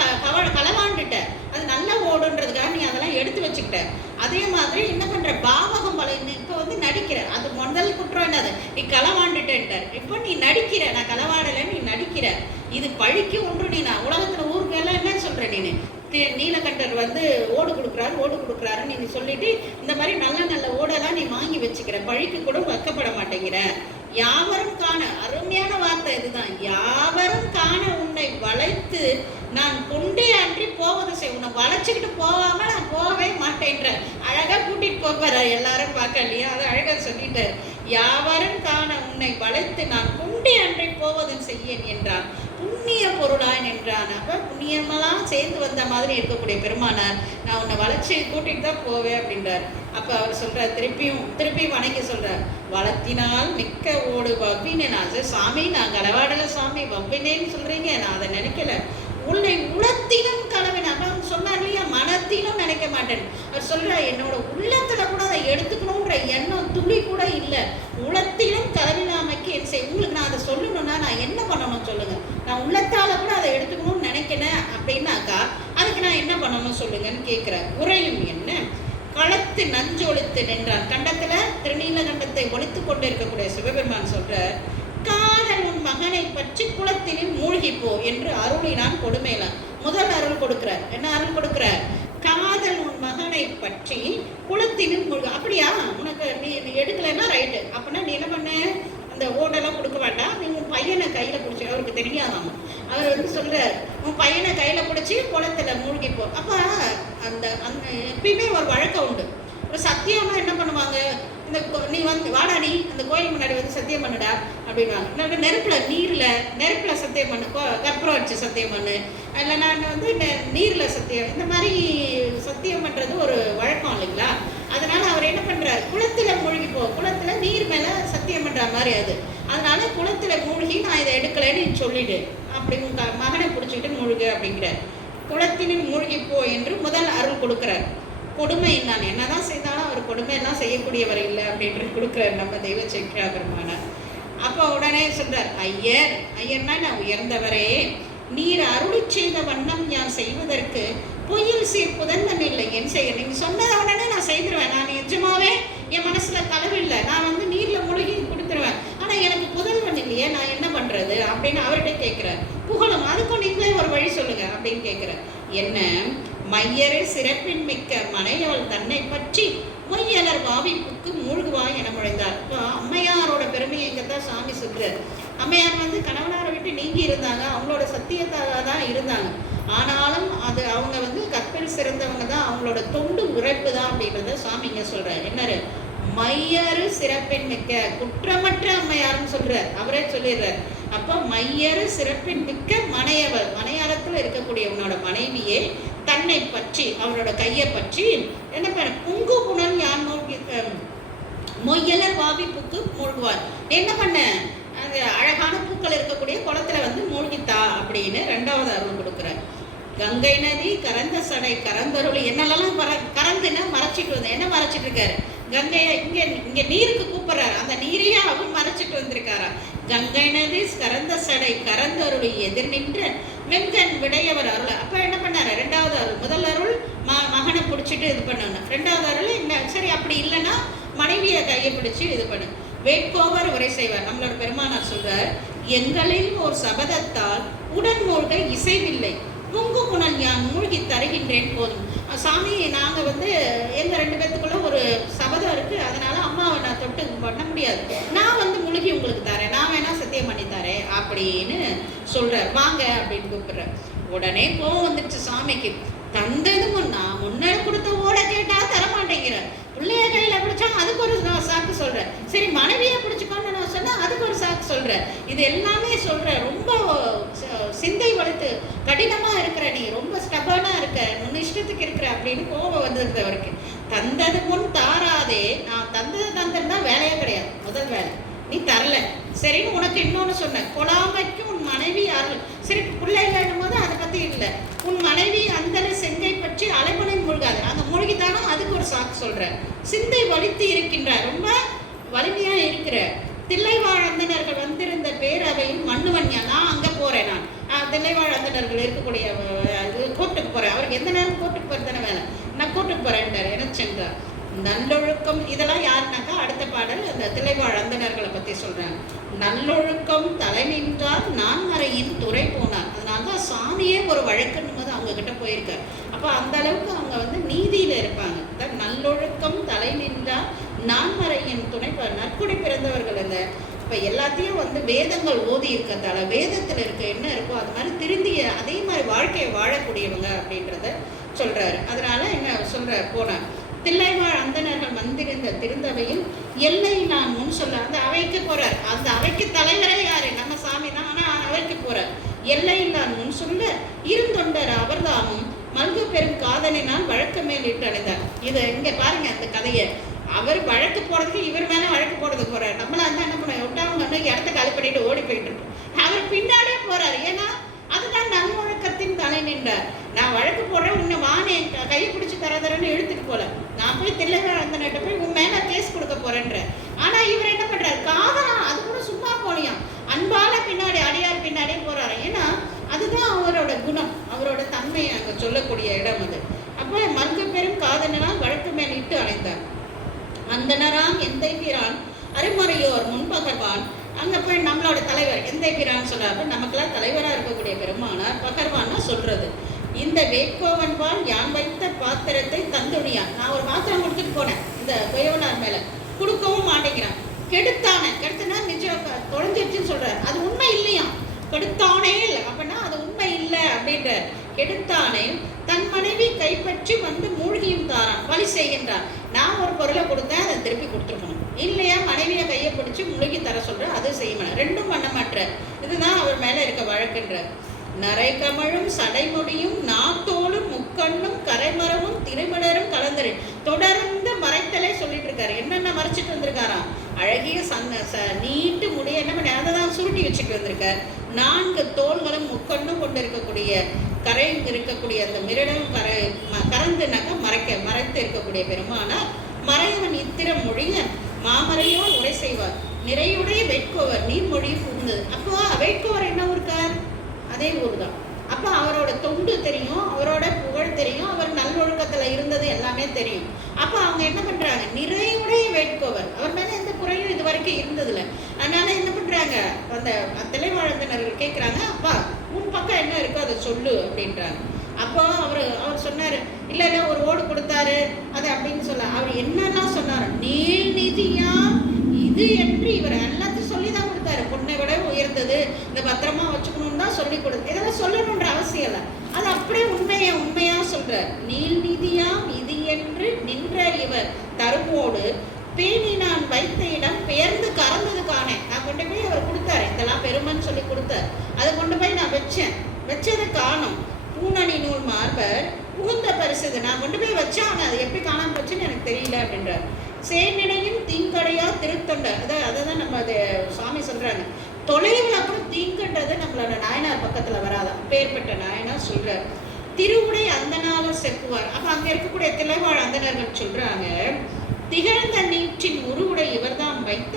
களவாண்டுட்டேன், அது நல்லா ஓடுன்றதுக்காக நீ அதெல்லாம் எடுத்து வச்சுக்கிட்ட. அதே மாதிரி என்ன பண்ற, பாவகம் பல இப்போ வந்து நடிக்கிற, அது முதல் குற்றம் என்னது, நீ களவாண்டுட்டேன்ட்டார், இப்போ நீ நடிக்கிற, நான் களவாடலை, நீ நடிக்கிற, இது பழிக்கு ஒன்று. நீ நான் உலகத்தில் ஊருக்கு எல்லாம் என்ன சொல்ற, நீ நீலகண்டர் வந்து ஓடு கொடுக்குறாருன்னு நீ சொல்லிட்டு இந்த மாதிரி நல்ல நல்ல ஓடெல்லாம் நீ வாங்கி வச்சுக்கிற, பழிக்கு கூட வைக்கப்பட மாட்டேங்கிற. யாவரும் காண, அருமையான வார்த்தை இதுதான், யாவரும் காண உன்னை வளைத்து நான் கொண்டே அன்றி போவதை செய், உன்னை வளைச்சுக்கிட்டு போகாம நான் போகவே மாட்டேன்ற. அழகா கூட்டிட்டு போப்பாரு, எல்லாரும் பார்க்க இல்லையா, அதை அழகா சொல்லிட்டார். யாவரும் காண உன்னை வளைத்து நான் கொண்டே அன்றி போவதும் செய்யேன் என்றான். புண்ணிய பொருளான் என்றான். அப்ப புண்ணியமெல்லாம் சேர்ந்து வந்த மாதிரி இருக்கக்கூடிய பெருமானார், நான் உன்னை வளைச்சி கூட்டிட்டு தான் போவேன் அப்படின்றார். அப்ப அவர் சொல்றார், திருப்பி வணங்கி சொல்றார், வளத்தினால் மிக்க ஓடு வவ்வினேன். சாமி நான் களவாடல சாமி, வவ்வினேன்னு சொல்றீங்க, நான் அதை நினைக்கல, உன்னை உளத்திலும் கலவின. அப்ப சொன்னார் இல்லையா, மனத்திலும் நினைக்க மாட்டேன். அவர் சொல்ற, என்னோட உள்ளத்துல கூட அதை எடுத்துக்கணுன்ற எண்ணம் துளி கூட இல்லை, உளத்திலும் கலவினாமைக்கு என் செய். உங்களுக்கு நான் அதை சொல்லணும்னா நான் என்ன பண்ணணும் சொல்லுங்க, நான் உள்ளத்தால கூட அதை எடுத்துக்கணும்னு நினைக்கிறேன் அப்படின்னாக்கா அதுக்கு நான் என்ன பண்ணணும் சொல்லுங்கன்னு கேட்கிறார். உரையும் என்ன, களத்து நஞ்சொழித்து நின்றான். கண்டத்துல திருநீலகண்டத்தை ஒழித்து கொண்டு இருக்கக்கூடிய சிவபெருமான் சொல்ற, காதல் உன் மகனை பற்றி குளத்தினில் மூழ்கிப்போ என்று அருளினான் கொடுமையிலான். முதல் அருள் கொடுக்கிறார். என்ன அருள் கொடுக்கிறார், காதல் உன் மகனை பற்றி குளத்தினில் மூழ்க. அப்படியா, உனக்கு நீ எடுக்கலைன்னா ரைட்டு, அப்படின்னா நீ என்ன பண்ண, அந்த ஓடெல்லாம் கொடுக்க வேண்டாம், நீ உன் பையனை கையில் பிடிச்சி, அவருக்கு தெரியாதாம், அவர் வந்து சொல்கிறார், உன் பையனை கையில் பிடிச்சி குளத்தில் மூழ்கிப்போ. அப்போ அந்த அந்த எப்பயுமே ஒரு வழக்கம் உண்டு. ஒரு சத்தியமாக என்ன பண்ணுவாங்க, இந்த நீ வந்து வாடா, நீ அந்த கோயில் முன்னாடி வந்து சத்தியம் பண்ணுடா அப்படின்வாங்க. நெருப்பில் சத்தியம் பண்ணு, கற்பூரம் வச்சு சத்தியம் பண்ணு, இல்லை நான் வந்து நீரில் சத்தியம், இந்த மாதிரி சத்தியம் பண்ணுறது ஒரு வழக்கம் இல்லைங்களா. அதனால அவர் என்ன பண்ணுறார், குளத்தில் மூழ்கிப்போ, குளத்தில் நீர் மேலே சத்தியம் பண்ணுற மாதிரி அது, அதனால குளத்தில் மூழ்கி நான் இதை எடுக்கலைன்னு சொல்லிடு, அப்படி உங்கள் மகனை பிடிச்சிக்கிட்டு மூழ்கு அப்படிங்கிறார். குளத்தினில் மூழ்கிப்போ என்று முதல் அருள் கொடுக்குறார். கொடுமை, நான் என்னதான் செய்தாலும் அவர் கொடுமையெல்லாம் செய்யக்கூடியவர் இல்லை அப்படின்ட்டு கொடுக்குறார் நம்ம தெய்வ சேக்கிழார் பெருமானார். அப்போ உடனே சொல்றார், ஐயர்னா நான் உயர்ந்தவரே, நீர் அருளி செய்த வண்ணம் நான் செய்வதற்கு பொய்யில் சீர்ப்புதன் இல்லை, என் செய்ய நீங்கள் சொன்னதை உடனே நான் செய்திருவேன், நான் நிஜமாவே என் மனசுல கலவில்லை, நான் வந்து நீரில் மூழ்கி கொடுத்துருவேன், ஆனால் எனக்கு புதல்வன் இல்லையே, நான் என்ன பண்றது அப்படின்னு அவர்கிட்ட கேட்குறார். புகழும், அதுக்கும் நீங்களே ஒரு வழி சொல்லுங்க அப்படின்னு கேட்குறார். என்ன, மையரை சிறப்பின் மிக்க மனையவள் தன்னை பற்றி மொய்யலர் வாவிப்புக்கு மூழ்குவாய் என முழைந்தார். இப்போ அம்மையாரோட பெருமையை இங்கத்தான் சாமி சொல்றார். அம்மையார் வந்து கணவனாரை விட்டு நீங்கி இருந்தாங்க, அவங்களோட சத்தியத்தாக தான் இருந்தாங்க, ஆனாலும் அது அவங்க வந்து கற்பில் சிறந்தவங்க தான், அவங்களோட தொண்டு உரைப்பு தான் அப்படின்றத சாமி இங்க சொல்றாரு. என்னரு, மையரு சிறப்பின் மிக்க, குற்றமற்ற அம்மையார்னு சொல்றார், அவரே சொல்லிடுறார். அப்போ மையரு சிறப்பின் மிக்க மனையவள், மனையாரத்தில் இருக்கக்கூடிய உன்னோட மனைவியே தன்னை பற்றி, அவரோட கையை பற்றி என்ன பண்ண, புங்கு புனல் யான் நோக்கி மொய்யலர் வாவி பூக்கு மூழ்குவார். என்ன பண்ண, அது அழகான பூக்கள் இருக்கக்கூடிய குளத்துல வந்து மூழ்கித்தா அப்படின்னு 2வது அருள் கொடுக்குறார். கங்கை நதி கரந்த சடை கரந்தருள் என்னெல்லாம் கறந்துன்னா மறைச்சிட்டு வந்து என்ன மறைச்சிட்டு இருக்காரு, கங்கையை இங்க நீருக்கு கூப்பிடுறாரு, அந்த நீரையே அவர் மறைச்சிட்டு வந்திருக்காரா. கங்கை நதி கரந்த சடை கரந்தருளி எதிர் நின்ற வெங்கன் விடையவர் அருள். அப்ப என்ன பண்ணாரு, 2வது அருள். முதல் அருள் மகனை பிடிச்சிட்டு இது பண்ணணும், 2வது அருள் என்ன, சரி அப்படி இல்லைன்னா மனைவியை கையை பிடிச்சு இது பண்ணு. வேட்கோவர் உரை செய்வார். நம்மளோட பெருமானார் சொல்றார், எங்களில் ஒரு சபதத்தால் உடன் மூழ்க இசைவில்லை பொங்கு புனல் யான் மூழ்கி தருகின்றேன் போதும். சாமி நாங்கள் வந்து எங்கள் 2 பேர்த்துக்குள்ள ஒரு சபதம் இருக்குது, அதனால அம்மாவை நான் தொட்டு பண்ண முடியாது, நான் வந்து முழுகி உங்களுக்கு தரேன், நான் வேணா சத்தியம் பண்ணி தரேன் அப்படின்னு சொல்கிறேன், வாங்க அப்படின்னு கூப்பிடுறேன். உடனே கோவம் வந்துடுச்சு சாமிக்கு. தந்தது முன்னாடி கொடுத்த ஓட கேட்டால் தரமாட்டேங்கிற, பிள்ளைய கையில் பிடிச்சா அதுக்கு ஒரு சாக்கு சொல்கிறேன், சரி மனைவியை பிடிச்சிக்கோன்னு நான் சொன்னேன் அதுக்கு ஒரு சாக்கு சொல்கிறேன், இது எல்லாமே சொல்கிறேன். ரொம்ப சிந்தை வளர்த்து கடினமாக இருக்கிற, நீ ரொம்ப ஸ்டபனாக இருக்க, உன் இஷ்டத்துக்கு இருக்கிற அப்படின்னு கோபம் வந்தது அவருக்கு. தந்தது முன் தாராதே, நான் தந்ததுன்னா வேலையே கிடையாது, முதல் வேலை நீ தரல, சரின்னு உனக்கு இன்னொன்று சொன்னேன், கொலாமைக்கு உன் மனைவி அருள். சரி பிள்ளை இல்லைன்னும் போது அதை பற்றி இல்லை, உன் மனைவி அந்த செங்கை பற்றி அலைமனை மூழ்காது, அந்த மூழ்கித்தானோ அதுக்கு ஒரு சாக்கு சொல்கிறேன். சிந்தை வலித்து இருக்கின்றார், ரொம்ப வலிமையாக இருக்கிற. தில்லைவாழ் அந்தணர்கள் வந்திருந்த பேரவையில் மண்ணுவன்யா, நான் அங்கே போகிறேன், நான் தில்லைவாழ் அந்தணர்கள் இருக்கக்கூடிய கோர்ட்டுக்கு போகிறேன், அவருக்கு எந்த நேரம் கோர்ட்டுக்கு போகிறது தானே வேலை, நான் கோர்ட்டுக்கு போகிறேன்ட்டார். எனக்கு சென்றார். நல்லொழுக்கம் இதெல்லாம் யாருனாக்கா அடுத்த பாடல் அந்த தில்லைவாழ் அந்தணர்களை பற்றி சொல்கிறாங்க. நல்லொழுக்கம் தலை நின்றால் நான்மறையின் துறை போனார். அதனால தான் சாமியே ஒரு வழக்குன்னு போது அவங்க கிட்ட போயிருக்கார். அப்போ அந்த அளவுக்கு அவங்க வந்து நீதியில் இருப்பாங்க. நல்லொழுக்கம் தலை நின்றால் நான்மறையின் துணை நற்குடி பிறந்தவர்கள். அந்த இப்போ எல்லாத்தையும் வந்து வேதங்கள் ஓதி இருக்கிறதால வேதத்தில் இருக்க என்ன இருக்கோ அது மாதிரி திருந்திய அதே மாதிரி வாழ்க்கையை வாழக்கூடியவங்க அப்படின்றத சொல்கிறாரு. அதனால என்ன சொல்கிறார், போனார். தில்லைவாழ் அந்தணர்கள் வந்திருந்த திருந்தவையில் எல்லை நான் முன் சொல்ல, அந்த அவைக்கு போறார். அந்த அவைக்கு தலைவரே யாரு, நம்ம சாமி தான், ஆனால் அவைக்கு போறார். எல்லை நான் முன் சொல்ல இருந்தொண்டர் அவர்தாமும் மல்கு பெரும் காதலினால் வழக்கு மேல் இட்டு அணிந்தார். இதை இங்க பாருங்க அந்த கதையை. அவர் வழக்கு போடுறதுக்கு இவர் மேலே வழக்கு போடுறது போறாரு. நம்மள வந்து என்ன பண்ண விட்டாங்க, இடத்த காலி பண்ணிட்டு ஓடி போயிட்டு இருக்கோம். அவர் பின்னாடியே போறாரு. ஏன்னா அதுதான் நல்லொழுக்கத்தின் தலை நின்றார். நான் வழக்கு போடுறேன், உன்னை வானே கையை பிடிச்சி தரன்னு இழுத்துட்டு போல, நான் போய் தில்லைவாழ் அந்தனட்ட போய் உன் மேலே கேஸ் கொடுக்க போறேன்ற. ஆனா இவர் என்ன பண்றாரு, காதலா அது கூட சும்மா போலியாம், அன்பால பின்னாடி அடியார் பின்னாடியே போறாரு. ஏன்னா அதுதான் அவரோட குணம், அவரோட தன்மையை அங்க சொல்லக்கூடிய இடம் அது. அப்போ மல்கு பெரும் காதலனால் வழக்கு மேல் இட்டு அணைந்தார். அந்தனராம் எந்தை பிரான் அருமறையோர் முன்பகர்வான். அங்கே போய் நம்மளோட தலைவர் எந்தை பிரான் சொல்றாரு, நமக்கெல்லாம் தலைவராக இருக்கக்கூடிய பெருமானார் பகர்வான்னா சொல்றது. இந்த வேட்கோவன்பால் யான் வைத்த பாத்திரத்தை தந்துடியான். நான் ஒரு பாத்திரம் கொடுத்துட்டு போனேன் இந்த கொயவனார் மேலே, கொடுக்கவும் மாட்டேங்கிறான். கெடுத்தானே, கெடுத்தனா நிச்சயம் தொலைஞ்சிருச்சுன்னு சொல்றாரு. அது உண்மை இல்லையா, கெடுத்தானே இல்லை அப்படின்னா அது உண்மை இல்லை அப்படின்ற. கெடுத்தானே தன் மனைவி கைப்பற்றி வந்து மூழ்கியும் தாரான், வழி செய்கின்றான். நான் ஒரு பொருளை கொடுத்தேன், அதை திருப்பி கொடுத்துருக்கணும், இல்லையா மனைவியை கையை பிடிச்சி முழுகி தர சொல்கிறேன், அது செய்யணும், ரெண்டும் பண்ண மாட்டேற. இதுதான் அவர் மேலே இருக்க வழக்குன்ற. நரை கமழும் சடைமுடியும் நாத்தோளும் முக்கண்ணும் கரைமரமும் திருமணரும் கலந்தரு. தொடர்ந்து மறைத்தலே சொல்லிட்டு இருக்காரு. என்னென்ன மறைச்சிட்டு வந்திருக்காராம், அழகிய நீட்டு முடிய என்ன பண்ணி அதை தான் சுருட்டி வச்சுட்டு வந்திருக்கார். 4 தோள்களும் முக்கண்ணும் கொண்டு இருக்கக்கூடிய கரை இருக்கக்கூடிய அந்த மிரடும் கறந்துனாக்கா மறைத்து இருக்கக்கூடிய பெருமானார் மறைவன் இத்திரம் மொழிய மாமறையோர் உரை செய்வார். நிறையுடைய வேட்கோவர் நீர்மொழி புகுந்தது. அப்போ வேட்கோவர் என்ன ஊருக்கார், அதே ஊர் தான். அப்போ அவரோட தொண்டு தெரியும், அவரோட புகழ் தெரியும், அவர் நல்லொழுக்கத்தில் இருந்தது எல்லாமே தெரியும். அப்போ அவங்க என்ன பண்ணுறாங்க, நிறையுடைய வேட்கோவர், அவர் மேலே எந்த குறையும் இது வரைக்கும் இருந்ததில்ல. அதனால என்ன பண்ணுறாங்க, அந்த தில்லைவாழந்தனர்கள் கேட்குறாங்க, அப்பா உன் பக்கம் என்ன இருக்கோ அதை சொல்லு அப்படின்றாங்க. அப்போ அவர் சொன்னார், இல்லை ஒரு ஓடு கொடுத்தாரு அது அப்படின்னு சொல்ல. அவர் என்னெல்லாம் சொன்னார், நீள் நிதியா இது என்று இவர் எல்லாத்தையும் சொல்லி தான் கொடுத்தாரு. பொண்ணை விட உயர்ந்தது, இந்த பத்திரமா வச்சுக்கணும்னு தான் சொல்லி கொடுத்து, இதெல்லாம் சொல்லணுன்ற அவசியம் இல்லை, அது அப்படியே உண்மையா சொல்றார். நீள் நிதியாம் இது என்று நின்ற இவர் தருமோடு பேணி நான் வைத்த இடம் பெயர்ந்து கறந்தது காணேன். நான் கொண்டு போய் அவர் கொடுத்தாரு, இதெல்லாம் பெருமைன்னு சொல்லி கொடுத்தார், அதை கொண்டு போய் நான் வச்சதை காணும். பூனணி நூல் மார்பர் புகுந்த பரிசுது, நான் கொண்டு போய் வச்சேன், ஆனால் அது எப்படி காணாமல் போச்சுன்னு எனக்கு தெரியல அப்படின்றார். சேனிடையும் தீங்க தீங்கடையா திருத்தொண்ட அதை தான் நம்ம அது சுவாமி சொல்றாங்க. தொலைவில் அப்புறம் தீங்குன்றது நம்மளோட நாயனார் பக்கத்துல வராதான். பேர்பட்ட நாயனார் சொல்றார், திருவுடை அந்தனால செப்புவார். அப்ப அங்க இருக்கக்கூடிய திளைவாழ் அந்தனர்கள் சொல்றாங்க, திகழ்ந்த நீற்றின் உருவுடை இவர்தான் வைத்த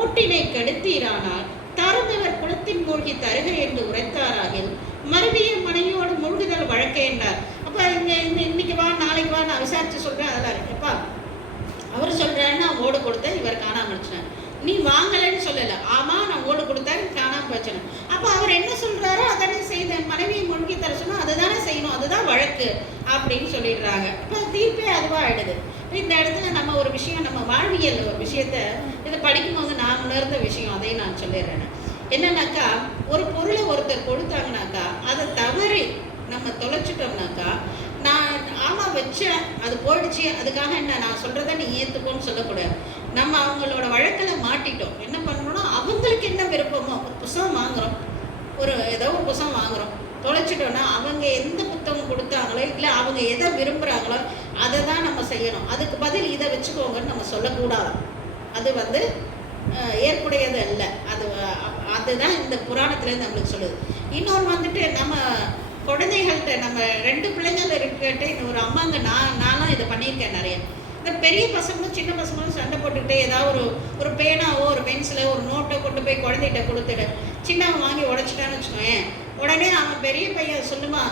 ஓட்டினை கெடுத்தீரானால் தருந்தவர் குளத்தின் மூழ்கி தருக என்று உரைத்தாராகில் மறுபிய மனைவியோடு மூழ்குதல் வழக்கே என்றார். அப்ப இன்னைக்கு வா நாளைக்கு வா நான் விசாரிச்சு சொல்றேன் அதெல்லாம் இருக்குப்பா. அவர் சொல்றாரு, நான் ஓடு கொடுத்தேன், இவர் காணாம அடிச்சினேன். நீ வாங்கலன்னு சொல்லல, ஆமா நான் ஓடு கொடுத்தேன் காணாம போச்சுன்னு. அப்ப அவர் என்ன சொல்றாரோ அதனை செய்தேன், மனைவியை மூழ்கி தர சொன்னா அதுதானே செய்யணும், அதுதான் வழக்கு அப்படின்னு சொல்லிடுறாங்க. இப்போ தீர்ப்பே அதுவா ஆயிடுது. இந்த இடத்துல நம்ம ஒரு விஷயம், நம்ம வாழ்வியல் ஒரு விஷயத்த இதை படிக்கும்போது நான் உணர்ந்த விஷயம், அதையும் நான் சொல்லிடுறேன். என்னன்னாக்கா, ஒரு பொருளை ஒருத்தர் கொடுத்தாங்கனாக்கா அதை தவறி நம்ம தொலைச்சிட்டோம்னாக்கா, நான் ஆமா வச்சேன் அது போயிடுச்சு அதுக்காக என்ன நான் சொல்றதை நீ ஏற்றுக்கோன்னு சொல்லக்கூடாது. நம்ம அவங்களோட வழக்கில் மாட்டிட்டோம். என்ன பண்ணணும்னா, அவங்களுக்கு என்ன விருப்பமோ, ஒரு புத்தகம் வாங்குகிறோம், ஏதோ ஒரு புத்தகம் வாங்குகிறோம், தொலைச்சிட்டோன்னா அவங்க எந்த புத்தகம் கொடுத்தாங்களோ இல்லை அவங்க எதை விரும்புகிறாங்களோ அதை தான் நம்ம செய்யணும். அதுக்கு பதில் இதை வச்சுக்கோங்கன்னு நம்ம சொல்லக்கூடாது. அது ஏற்புடையது இல்லை. அதுதான் இந்த புராணத்துலேருந்து நம்மளுக்கு சொல்லுது. இன்னொன்று நம்ம குழந்தைகள்கிட்ட, நம்ம 2 பிள்ளைங்கள் இருக்கிட்ட ஒரு அம்மாங்க, நானும் இதை பண்ணியிருக்கேன் நிறைய. இந்த பெரிய பசங்களும் சின்ன பசங்களும் சண்டை போட்டுக்கிட்டே ஏதாவது ஒரு பேனாவோ ஒரு பென்சிலோ ஒரு நோட்டோ கொண்டு போய் குழந்தைகிட்ட கொடுத்துடு. சின்னவன் வாங்கி உடைச்சிட்டான்னு வச்சுக்கோங்க, உடனே அவன் பெரிய பையன் சொல்லுமா,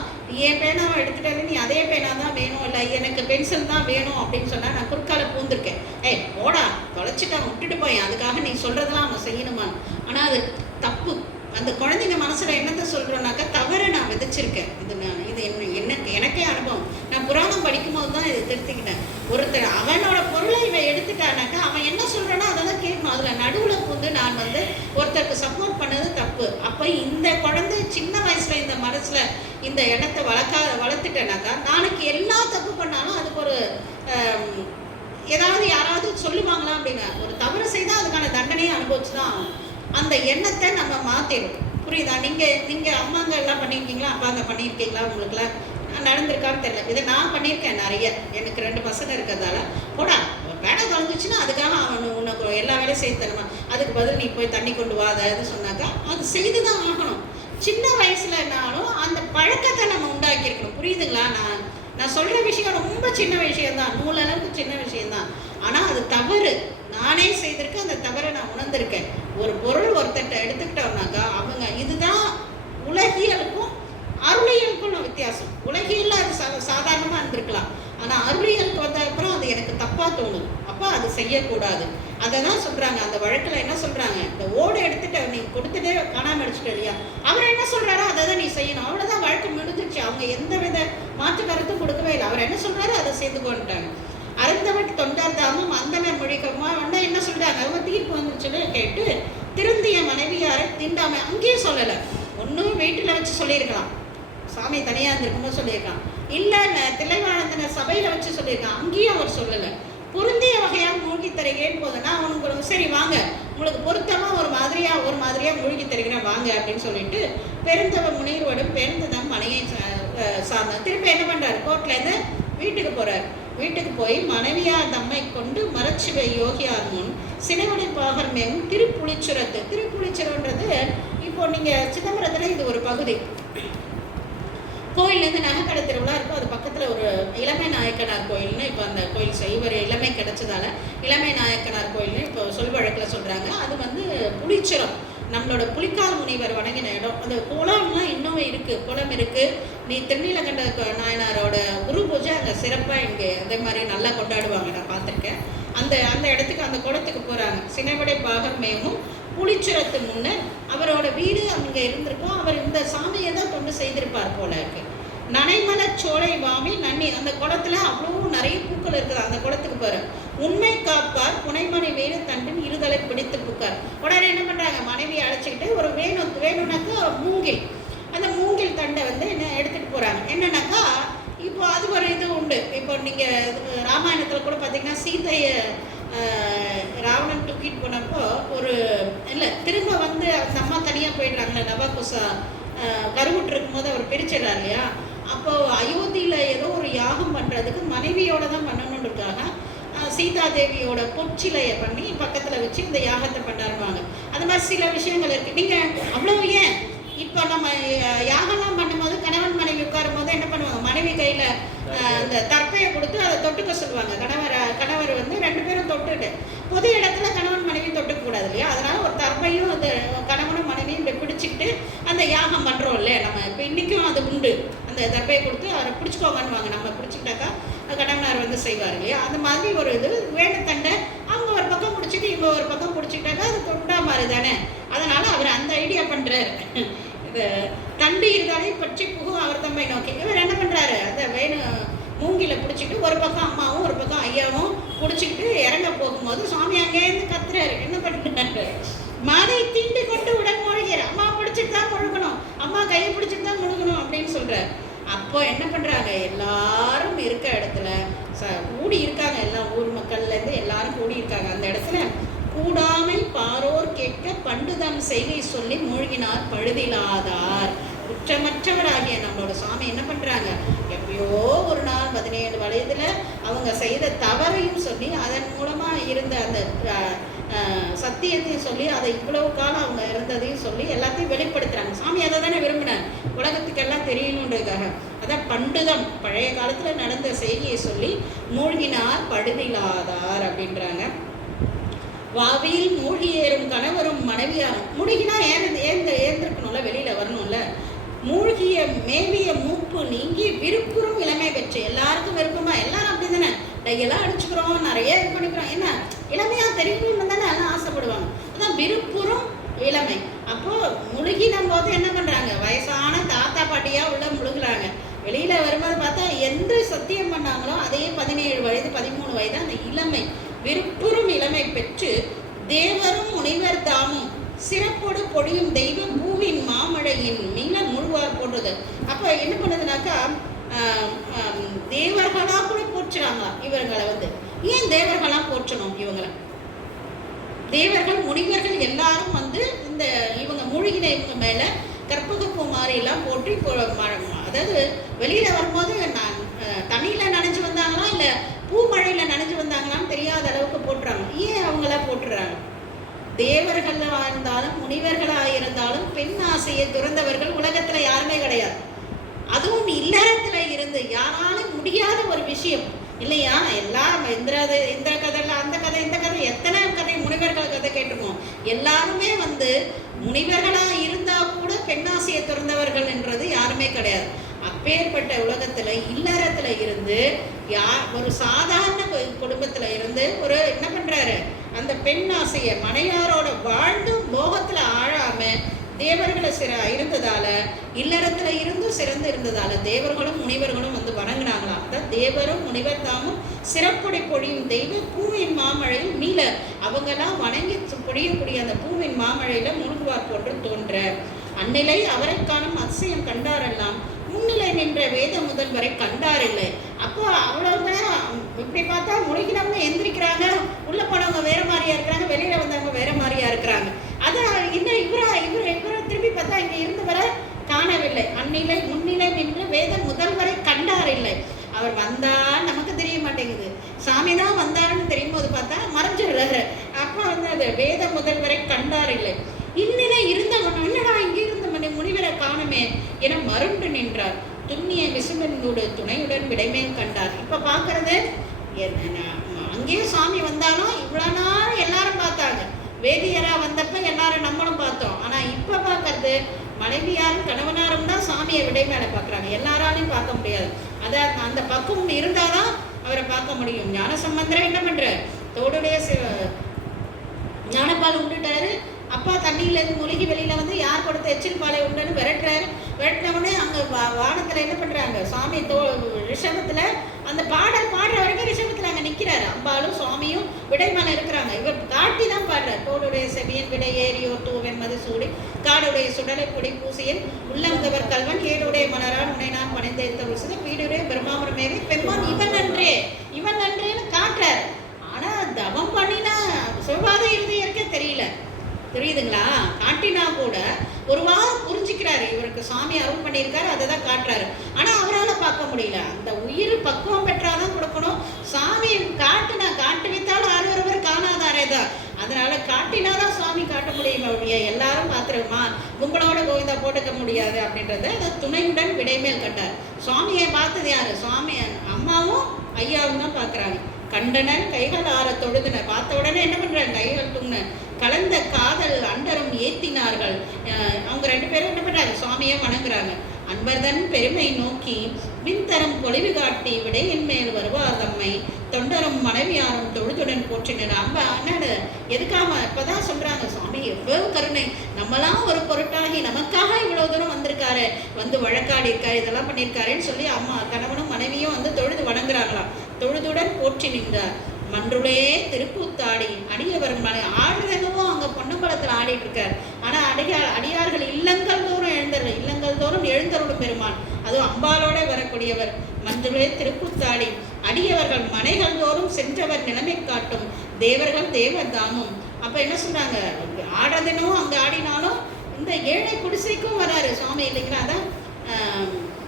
என் பேனாவை எடுத்துட்டாலும் நீ அதே பேனா தான் வேணும், இல்லை எனக்கு பென்சில் தான் வேணும் அப்படின்னு சொன்னால் நான் குறுக்கால பூந்துருக்கேன். போடா தொலைச்சிட்டான் விட்டுட்டு போய், அதுக்காக நீ சொல்கிறதெல்லாம் அவன் செய்யணுமா? ஆனால் அது தப்பு. அந்த குழந்தைங்க மனசில் என்னத்தை சொல்கிறோன்னாக்கா, தவறை நான் விதைச்சிருக்கேன். இது எனக்கே அனுபவம். நான் புராணம் படிக்கும்போது தான் இதை திருத்திக்கிட்டேன். ஒருத்தர் அவனோட பொருளை இவன் எடுத்துட்டானாக்கா அவன் என்ன சொல்கிறானோ அதை தான் கேட்கணும். அதில் நடுவில் புந்து நான் ஒருத்தருக்கு சப்போர்ட் பண்ணது தப்பு. அப்போ இந்த குழந்தை சின்ன வயசில் இந்த மனசில் இந்த எண்ணத்தை வளர்த்துட்டேனாக்கா, நாளைக்கு எல்லா தப்பு பண்ணாலும் அதுக்கு ஒரு ஏதாவது யாராவது சொல்லுவாங்களா அப்படின்னா, ஒரு தவறு செய்தால் அதுக்கான தண்டனையை அனுபவிச்சு தான் ஆகும். அந்த எண்ணத்தை நம்ம மாற்றிடும். புரியுதா? நீங்கள் அம்மாங்க எல்லாம் பண்ணியிருக்கீங்களா, அப்பாங்க பண்ணியிருக்கீங்களா? உங்களுக்குலாம் நடந்திருக்கான்னு தெரியல. இதை நான் பண்ணியிருக்கேன் நிறைய. எனக்கு 2 பசங்க இருக்கிறதால, போடா வேலை தொலைஞ்சிச்சுன்னா அதுக்காக அவன் உனக்கு எல்லா வேலையும் செய்து தருமா, அதுக்கு பதில் நீ போய் தண்ணி கொண்டு வா அதை சொன்னாக்கா அது செய்து தான் ஆகணும். சின்ன வயசுலனாலும் அந்த பழக்கத்தை நம்ம உண்டாக்கியிருக்கணும். புரியுதுங்களா? நான் சொல்கிற விஷயம் ரொம்ப சின்ன விஷயம்தான், நூலளவுக்கு சின்ன விஷயம்தான். ஆனால் அது தவறு. நானே செய்திருக்கேன், அந்த தவறை நான் உணர்ந்திருக்கேன். ஒரு பொருள் ஒருத்தட்ட எடுத்துக்கிட்டோம்னாக்கா அவங்க, இதுதான் உலகியலுக்கும் அருளியலுக்கும் வித்தியாசம். உலகியல்ல அது சாதாரணமாக இருந்திருக்கலாம், ஆனால் அருளியலுக்கு வந்த அப்புறம் அது எனக்கு தப்பாக தோணுது. அப்போ அது செய்யக்கூடாது. அதை தான் சொல்கிறாங்க அந்த வழக்கில். என்ன சொல்கிறாங்க, இந்த ஓடு எடுத்துட்டு நீ கொடுத்துட்டே காணாமல் அடிச்சுட்டு இல்லையா, அவர் என்ன சொல்கிறாரோ அதை தான் நீ செய்யணும். அவ்வளோதான், வழக்கு முடிஞ்சிருச்சு. அவங்க எந்த வித மாற்று கருத்தும் கொடுக்கவே இல்லை. அவர் என்ன சொல்கிறாரோ அதை சேர்த்துக்கோன்ட்டாங்க. அருந்தவட் தொண்டார் தாமும் அந்தனர் மொழிக்கமா என்ன சொல்றாங்க, அவங்க தீர்ப்பு வந்துச்சுன்னு கேட்டு திருந்திய மனைவியாரை திண்டாமை அங்கேயும் சொல்லலை. ஒன்றும் வீட்டில் வச்சு சொல்லியிருக்கலாம், சாமி தனியாக இருந்திருக்கும்போது சொல்லியிருக்கான், இல்லை தில்லைவாழந்தன சபையில் வச்சு சொல்லியிருக்கான், அங்கேயும் அவர் சொல்லலை. பொருந்திய வகையாக மூழ்கி தருகிறேன்னு போதுன்னா அவனுக்கு சரி வாங்க, உங்களுக்கு பொருத்தமாக ஒரு மாதிரியாக மூழ்கி தருகிறேன் வாங்க அப்படின்னு சொல்லிட்டு பெருந்தவ முனிர்வோடும் பெருந்ததம் மனையை சார்ந்த திருப்பி என்ன பண்ணுறாரு, கோர்ட்லேருந்து வீட்டுக்கு போகிறார். வீட்டுக்கு போய் மனைவியார் தம்மை கொண்டு மரச்சிவை யோகியார் முன் சினைவடி பாகர் மேலும் திருப்புளிச்சுரன்றது இப்போ நீங்கள் சிதம்பரத்தில் இது ஒரு பகுதி. கோயிலேருந்து நகைக்கடை திருவிழா இருக்கும், அது பக்கத்தில் ஒரு இளமை நாயக்கனார் கோயில்னு இப்போ அந்த கோயில் இவர் இளமை கிடைச்சதால இளமை நாயக்கனார் கோயில்னு இப்போ சொல் வழக்கில் சொல்கிறாங்க. அது புளிச்சுரம், நம்மளோட புலிக்கால் முனிவர் வணங்கின இடம். அந்த குளம்லாம் இன்னும் இருக்குது, குளம் இருக்குது. நீ திருநீலகண்ட நாயனாரோட குரு பூஜை அங்கே சிறப்பாக இங்கே அதே மாதிரி நல்லா கொண்டாடுவாங்க, நான் பார்த்துருக்கேன். அந்த இடத்துக்கு அந்த குளத்துக்கு போகிறாங்க. சினைவடை பாகர் மேவும் புளிச்சுரத்து முன்னர் அவரோட வீடு அங்கே இருந்திருக்கும். அவர் இந்த சாமியை தான் தொண்டு செய்திருப்பார் போல இருக்கு. நனைமல சோலை வாமி நன்னி, அந்த குளத்துல அவ்வளோ நிறைய பூக்கள் இருக்குது. அந்த குளத்துக்கு போகிற உண்மை காப்பார் புனைமணி வேணு தண்டின் இருதலை பிடித்து பூக்கார். உடனே என்ன பண்ணுறாங்க, மனைவியை அழைச்சிக்கிட்டு ஒரு வேணும்னாக்கா மூங்கில், அந்த மூங்கில் தண்டை என்ன எடுத்துகிட்டு போகிறாங்க. என்னன்னாக்கா இப்போ அது ஒரு இது உண்டு. இப்போ நீங்கள் ராமாயணத்தில் கூட பார்த்தீங்கன்னா சீதையை ராவணன் தூக்கிட்டு போனப்போ திரும்ப அந்த அம்மா தனியாக போயிடுறாங்களே, நவகுசா கருவுட்டு இருக்கும்போது அவர் பிரிச்சிடறார் இல்லையா. அப்போது அயோத்தியில் ஏதோ ஒரு யாகம் பண்ணுறதுக்கு மனைவியோடு தான் பண்ணணுன்றதுக்காக சீதை சீதா தேவியோட பொற்சிலையை பண்ணி பக்கத்தில் வச்சு இந்த யாகத்தை பண்ணாருவாங்க. அது மாதிரி சில விஷயங்கள் இருக்குது. நீங்கள் அவ்வளோ ஏன் இப்போ நம்ம யாகம்லாம் பண்ணும்போது கணவன் மனைவி உட்காரும் போது என்ன பண்ணுவாங்க, மனைவி கையில் அந்த தர்ப்பையை கொடுத்து அதை தொட்டுக்க சொல்லுவாங்க. கணவர் வந்து 2 பேரும் தொட்டுட்டு, பொது இடத்துல கணவன் மனைவி தொட்டுக்க கூடாது இல்லையா, அதனால ஒரு தர்ப்பையும் அந்த கணவனும் மனைவியும் இப்படி பிடிச்சிக்கிட்டு அந்த யாகம் பண்ணுறோம் இல்லையா, நம்ம இப்போ இன்றைக்கும் அது உண்டு. அந்த தர்ப்பையை கொடுத்து அதை பிடிச்சிக்கோங்கன்னுவாங்க. நம்ம பிடிச்சிக்கிட்டாக்கா கணவனார் வந்து செய்வார் இல்லையா. அந்த மாதிரி ஒரு இது வேணுத்தண்டை அவங்க ஒரு பக்கம் பிடிச்சிட்டு இவங்க ஒரு பக்கம் பிடிச்சிக்கிட்டாக்கா அது தொண்டா மாதிரி தானே. அதனால அவர் அந்த ஐடியா பண்ணுறாரு. இது தண்டு இருந்தாலே பற்றி புகும் அவர் தம்மை நோக்கி. இவர் என்ன பண்ணுறாரு, அந்த மூங்கில பிடிச்சிட்டு ஒரு பக்கம் அம்மாவும் ஒரு பக்கம் ஐயாவும் பிடிச்சிக்கிட்டு இறங்க போகும்போது சுவாமி அங்கேருந்து கத்துறாரு. என்ன பண்ணுறாரு, மாதை தீண்டு கொண்டு உடன் மூழ்கிறார். அம்மா பிடிச்சிட்டு தான் முழுகணும், அம்மா கையை பிடிச்சிட்டு தான் முழுகணும் அப்படின்னு சொல்கிறார். அப்போ என்ன பண்ணுறாங்க, எல்லாரும் இருக்க இடத்துல கூடி இருக்காங்க, எல்லா ஊர் மக்கள்லேருந்து எல்லாரும் கூடி இருக்காங்க. அந்த இடத்துல கூடாமை பாரோர் கேட்க பண்டுதம் செய்கை சொல்லி மூழ்கினார் பழுதிலாதார். குற்றமற்றவராகிய நம்மளோட சுவாமி என்ன பண்ணுறாங்க, எப்பயோ ஒரு நாள் 17 வயதில் அவங்க செய்த தவறையும் சொல்லி அதன் மூலமாக இருந்த அந்த சத்தியத்தையும் சொல்லி அதை இவ்வளவு காலம் அவங்க இருந்ததையும் சொல்லி எல்லாத்தையும் வெளிப்படுத்துகிறாங்க. சாமி அதை தானே விரும்பினார், உலகத்துக்கெல்லாம் தெரியணுன்றதுக்காக. அதான் பண்டுதம், பழைய காலத்தில் நடந்த செய்தியை சொல்லி மூழ்கினார் பழுதிலாதார் அப்படின்றாங்க. வாவியில் மூழ்கி ஏறும் கணவரும் மனைவியாரும். மூழ்கினா ஏந்திருக்கணும்ல, வெளியில் வரணும்ல. மூழ்கிய மேவிய மூப்பு நீங்கி விருப்புறும் இளமை பெற்று. எல்லாருக்கும் விருப்பமா, எல்லாரும் அப்படி தானே, டையெல்லாம் அடிச்சுக்கிறோம், நிறைய இது பண்ணிக்கிறோம். என்ன இளமையாக தெரியணும்னு தானே எல்லாம் ஆசைப்படுவாங்க. அதான் விருப்புறும் இளமை. அப்போது முழுகின போது என்ன பண்ணுறாங்க, வயசான தாத்தா பாட்டியாக உள்ள முழுகுறாங்க. வெளியில் வரும்போது பார்த்தா எந்த சத்தியம் பண்ணாங்களோ அதே 17 வயது 13 வயது அந்த இளமை, விருப்புறும் இளமை பெற்று தேவரும் முனிவர் தாமும் சிறப்போடு பொழியும் தெய்வம் பூவின் மாமழையின் மீள முழுவார் போன்றது. அப்போ என்ன பண்ணுதுனாக்கா, தேவர்களாக கூட போற்றுறாங்களா இவர்களை. வந்து ஏன் தேவர்களாக போற்றணும் இவங்களை? தேவர்கள் முனிவர்கள் எல்லாரும் வந்து இந்த இவங்க மூழ்கின இவங்க மேலே கற்பக பூ மாதிரிலாம் போட்டு, அதாவது வெளியில் வரும்போது நான் தண்ணியில் நனைஞ்சு வந்தாங்களா இல்லை பூமழையில் நனைஞ்சு வந்தாங்களான்னு தெரியாத அளவுக்கு போட்டுறாங்க. ஏன் அவங்களாம் போட்டுறாங்க? தேவர்களாக இருந்தாலும் முனிவர்களாக இருந்தாலும் பெண் ஆசையை துறந்தவர்கள் உலகத்தில் யாருமே கிடையாது. அதுவும் இல்லறத்தில் இருந்து யாராலும் முடியாத ஒரு விஷயம் இல்லையா. எல்லாம் இந்த கதையில் அந்த கதை இந்த கதை எத்தனை கதை முனிவர்கள் கதை கேட்டுருக்கோம். எல்லாருமே வந்து முனிவர்களாக இருந்தால் கூட பெண்ணாசையை துறந்தவர்கள் என்றது யாருமே கிடையாது. அப்பேற்பட்ட உலகத்தில் இல்லறத்தில் இருந்து ஒரு சாதாரண குடும்பத்தில் இருந்து ஒரு என்ன பண்ணுறாரு, அந்த பெண் ஆசையை மனையாரோட வாழ்ந்து மோகத்தில் ஆழாமல் தேவர்களை இருந்ததால, இல்லறத்தில் இருந்தும் சிறந்து இருந்ததால தேவர்களும் முனிவர்களும் வந்து வணங்கினாங்களாம். அதான் தேவரும் முனிவர் தாமும் சிறப்புடை பொழியும் தெய்வ பூவின் மாமழையில் மீள. அவங்கெல்லாம் வணங்கி பொழியக்கூடிய அந்த பூவின் மாமழையில் முழுகுவார் போன்று தோன்ற. அந்நிலை அவரை காணும் அதிசயம் கண்டாரெல்லாம் முன்னிலை நின்ற வேத முதல்வரை கண்டாரில்லை. அப்போ அவ்வளோ நேரம் இப்படி பார்த்தா முழுகினவங்க எந்திரிக்கிறாங்க, உள்ளே போனவங்க வேறு மாதிரியா இருக்கிறாங்க, வெளியில் வந்தவங்க வேறு மாதிரியா இருக்கிறாங்க. அதான் இன்னும் இவரை திரும்பி பார்த்தா இங்கே இருந்தவரை காணவில்லை. அந்நிலை முன்னிலை நின்று வேத முதல்வரை கண்டாரில்லை. அவர் வந்தால் நமக்கு தெரிய மாட்டேங்குது, சாமி தான் வந்தாருன்னு தெரியும் போது பார்த்தா மறைஞ்சிடுறாரு. அப்போ வந்து அது வேத முதல்வரை கண்டாரில்லை. இந்நிலை இருந்தவன் என்னடா இங்கே இருந்த முனிவரை காணுமே என மருண்டு நின்றார். துண்ணிய விசுமனோடு துணையுடன் விடைமேல் கண்டார். இப்போ பார்க்கறது அங்கேயும் சாமி வந்தாலும் இவ்வளோ நாள் எல்லாரும் பார்த்தாங்க. வேதியரா வந்தப்ப எல்லாரும் நம்மளும் பார்த்தோம். ஆனால் இப்போ பார்க்கறது மனைவியாரும் கணவனாரும் தான் சாமியை விடை மேலே பார்க்குறாங்க. எல்லாராலையும் பார்க்க முடியாது. அதான் அந்த பக்குவம் இருந்தால் தான் அவரை பார்க்க முடியும். ஞானசம்பந்தரை என்ன பண்ணுற, தோடுடைய ஞானப்பால் விட்டுட்டாரு. அப்பா தண்ணியிலேருந்து மூழ்கி வெளியில் வந்து யார் கொடுத்த எச்சில் பாலை உண்டுன்னு விரட்டுறாரு. விரட்டினவுடனே அங்கே வானத்தில் என்ன பண்ணுறாங்க, சுவாமி ரிஷபத்தில் அந்த பாடல் பாடுற வரைக்கும் ரிஷபத்தில் அங்கே நிற்கிறாரு. அம்பாலும் சுவாமியும் விடைமலை இருக்கிறாங்க. இவர் காட்டி தான் பாடுறார். தோடுடைய செவியன் விடை ஏறியோர் தூவன் மது சூடி காடுடைய சுடலை பொடி பூசியன் உள்ளங்கவர் கல்வன் ஏடுடைய மலரான் உன்னை நான் பணிந்தேத்த உசுத பீடுடைய பிரம்மாபுரமேவி பெம்மான் இவன் நன்றேன்னு காட்டுறாரு. ஆனால் தவம் பண்ணினா சொல்வாத இருந்தே தெரியல. தெரியுதுங்களா? காட்டினா கூட ஒரு வாரம் புரிஞ்சுக்கிறாரு. இவருக்கு சாமி அருள் பண்ணியிருக்காரு, அதை தான் காட்டுறாரு. ஆனால் அவரால் பார்க்க முடியல. அந்த உயிர் பக்குவம் பெற்றாதான் கொடுக்கணும். சாமி காட்டு வைத்த காட்டினாதான் சுவாமி காட்ட முடியும் அப்படியே எல்லாரும் பார்த்துருமா கும்பலோட கோவிந்தா போட்டுக்க முடியாது அப்படின்றத அதை துணையுடன் விடைமேல் கட்டார். சுவாமியை பார்த்தது யாரு? சுவாமி அம்மாவும் ஐயாவும் தான் பார்க்குறாங்க. கண்டனன் கைகள் ஆற தொழுதுன, பார்த்த உடனே என்ன பண்றாங்க? கைகள் தூங்க கலந்த காதல் அண்டரும் ஏத்தினார்கள். அவங்க 2 பேரும் என்ன பண்றாங்க? சுவாமியை வணங்குறாங்க. அன்பர்தன் பெருமை நோக்கி விண்தரம் பொலிவு காட்டி விடையின் மேல் வருவார் தம்மை தொண்டரும் மனைவியாரும் தொழுதுடன் போற்றினர். அம்பா என்னடு எதுக்காம இப்பதான் சொல்றாங்க, சுவாமி எவ்வளவு கருணை, நம்மளாம் ஒரு பொருட்டாகி நமக்காக இவ்வளவு தூரம் வந்திருக்காரு, வந்து வழக்காடி இருக்காரு, இதெல்லாம் பண்ணியிருக்காருன்னு சொல்லி அம்மா கணவனும் மனைவியும் வந்து தொழுது வணங்குறாங்களாம். தொழுதுடன் போற்றி நின்றார். மன்றுளே திருக்கூத்தாடி அடியவர் ஆடுறதுவும் அங்கே பொன்னம்பலத்தில் ஆடிட்டு இருக்கார். ஆனால் அடியார்கள் இல்லங்கள் தோறும் எழுந்தருள், இல்லங்கள் தோறும் எழுந்தருளும் பெருமான், அதுவும் அம்பாலோட வரக்கூடியவர். மன்றுளே திருக்கூத்தாடி அடியவர்கள் மனைகள் தோறும் சென்றவர் நிலைமை காட்டும் தேவர்கள் தேவர் தாமும். அப்போ என்ன சொல்றாங்க? ஆடுறதுனும் அங்கே ஆடினாலும் இந்த ஏழை குடிசைக்கும் வராரு சுவாமி இல்லைங்களா? அதான்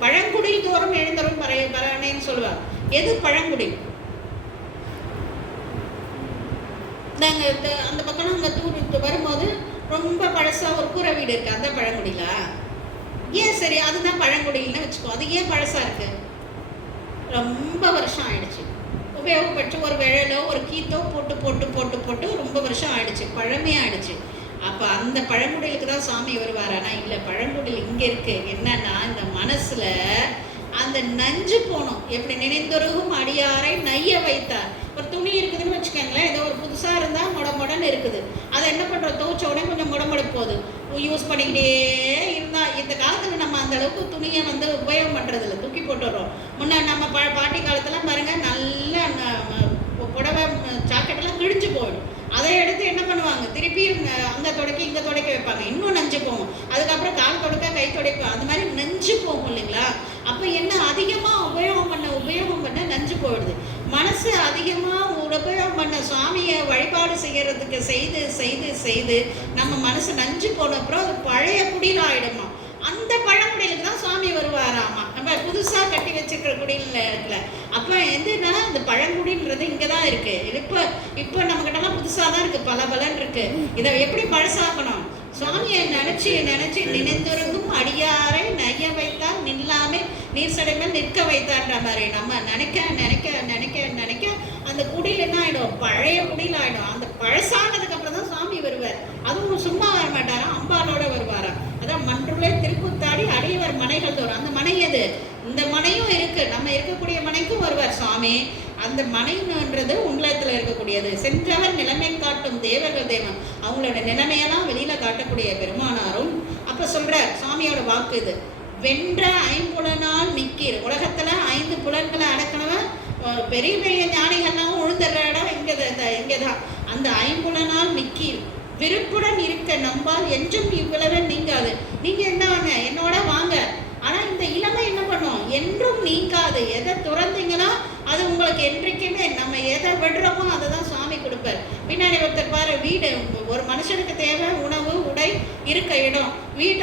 பழங்குடி தோறும் எழுந்தருள் பரணேன்னு சொல்லுவார். எது பழங்குடி? நாங்கள் அந்த பக்கம் அங்கே தூர் வரும்போது ரொம்ப பழசாக ஒரு கூரை வீடு இருக்குது, அந்த பழங்குடியில ஏன்? சரி, அதுதான் பழங்குடியில்னு வச்சுக்கோ. அது ஏன் பழசாக இருக்குது? ரொம்ப வருஷம் ஆயிடுச்சு உபயோகப்பட்டு, ஒரு விழலோ ஒரு கீத்தோ போட்டு போட்டு போட்டு போட்டு ரொம்ப வருஷம் ஆயிடுச்சு, பழமையாயிடுச்சு. அப்போ அந்த பழங்குடியிலுக்கு தான் சாமி வருவார். ஆனால் இல்லை, பழங்குடியில் இங்கே இருக்குது. என்னன்னா இந்த மனசில் அந்த நஞ்சு போகணும். எப்படி நினைந்தொருகும் அடியாரை நைய வைத்தார். ஒரு துணி இருக்குதுன்னு வச்சுக்கோங்களேன், ஏதோ ஒரு புதுசாக இருந்தால் மொடன்னு இருக்குது, அதை என்ன பண்ணுறோம்? துவைச்ச உடனே கொஞ்சம் முடமுட போகுது, யூஸ் பண்ணிக்கிட்டே இருந்தால். இந்த காலத்தில் நம்ம அந்த அளவுக்கு துணியை வந்து உபயோகம் பண்ணுறதில்ல, தூக்கி போட்டுடுறோம். முன்னே நம்ம பாட்டி காலத்துலாம் பாருங்கள், நல்ல புடவை ஜாக்கெட்டெல்லாம் கிழிஞ்சு போயிடும். அதை எடுத்து என்ன பண்ணுவாங்க? திருப்பி அங்கே தொடக்கி இங்கே துடைக்க வைப்பாங்க, இன்னும் நஞ்சு போகும். அதுக்கப்புறம் கால் தொடக்க கை துடைப்போம், அது மாதிரி நஞ்சு போகும் இல்லைங்களா? அப்போ என்ன, அதிகமாக உபயோகம் பண்ண நஞ்சு போயிடுது. மனசு அதிகமாக உபயோகம் பண்ண சுவாமியை வழிபாடு செய்யறதுக்கு செய்து செய்து செய்து நம்ம மனசு நஞ்சு போன அப்புறம் அது பழைய குடியில் ஆயிடுமா. அந்த பழங்குடியிலுக்கு தான் சுவாமி வருவாராமா. நம்ம புதுசாக கட்டி வச்சுருக்கிற குடியில் இருக்குல்ல, அப்போ எதுனா இந்த பழங்குடின்றது இங்கே தான் இருக்குது. இப்போ நம்மக்கிட்டலாம் புதுசாக தான் இருக்குது, பலன்னு இருக்குது. இதை எப்படி பழசாக்கணும்? சுவாமியை நினச்சி நினைந்தொருங்கும் அடியாரை நைய வைத்தால் நில்லாமே நீர் சடைமல் நிற்க வைத்தான்ற மாதிரி நம்ம நினைக்க அந்த குடியில் என்ன ஆகிடும்? பழைய குடியில் ஆகிடும். அந்த பழசானதுக்கு அப்புறம் தான் சுவாமி வருவார். அதுவும் சும்மா வர மாட்டாராம், அம்பாலோட வருவாரா. அதான் மன்றுளே திருக்கூத்தாடி அடியவர் மனைகள் தோறும். அந்த மனை எது? இந்த மனையும் இருக்கு, நம்ம இருக்கக்கூடிய மனைக்கும் வருவார் சுவாமி. அந்த மனைன்றது உங்களத்தில் இருக்கக்கூடியது. சென்றவர் நிலைமை காட்டும் தேவர்கள் தேவன், அவங்களோட நிலைமையெல்லாம் வெளியில காட்டக்கூடிய பெருமானாரும். அப்ப சொல்ற சுவாமியோட வாக்கு இது, வென்ற ஐம்புலனால் நிற்கிற. உலகத்துல 5 புலன்களை அடக்கணவன் பெரிய பெரிய ஞானிகள்லாம் உழுந்துடுற இடம் இங்கதான். அந்த ஐம்புலனால் நிற்கிற விருப்புடன் இருக்க நம்பால் என்றும் இவ்வளவு நீங்காது. நீங்க என்னவாங்க என்னோட வாங்க, ஆனா இந்த இளமை என்ன பண்ணும்? என்றும் நீங்காது. எதை துறந்தீங்கன்னா அது உங்களுக்கு என்றைக்குமே, நம்ம எதை விடுறோமோ அதை தான் சுவாமி கொடுப்பார். பின்னாடி ஒருத்தர் பாரு, வீடு ஒரு மனுஷனுக்கு தேவை உணவு உடை இருக்க இடம். வீடு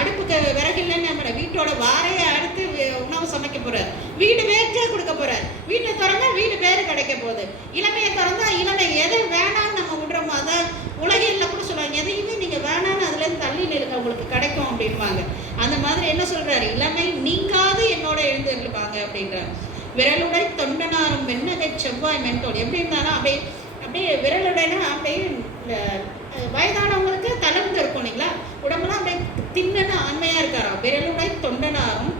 அடுப்புக்கு விறகில்லைன்னு நம்ம வீட்டோட வாரையை அடுத்து உணவு சமைக்க போறார், வீடு வேற்ற கொடுக்க போறார். வீட்டை திறந்தா வீடு பேரு கிடைக்க போகுது. இளமையை திறந்தா இளமை எதை வேணான்னு நம்ம விடுறோமோ அதை உலகில் கூட சொல்லுவாங்க, எதையுமே நீங்க வேணான்னு அதுல இருந்து தள்ளி நிலுங்க, உங்களுக்கு கிடைக்கும் அப்படின்பாங்க. அந்த மாதிரி என்ன சொல்றாரு? இளமை நீங்காது என்னோட எழுந்திருப்பாங்க அப்படின்றார். விரலுடை தொண்டனாரும் வெண்ணகை செவ்வாய் மென்டோல். எப்படி இருந்தாலும் அப்படியே விரலுடைனா அப்படியே வயதானவங்களுக்கு தளர்ந்து இருக்கும் இல்லைங்களா, உடம்புலாம் அப்படியே தின்னன்னு ஆண்மையா இருக்காராம். விரலுடை தொண்டனாரும்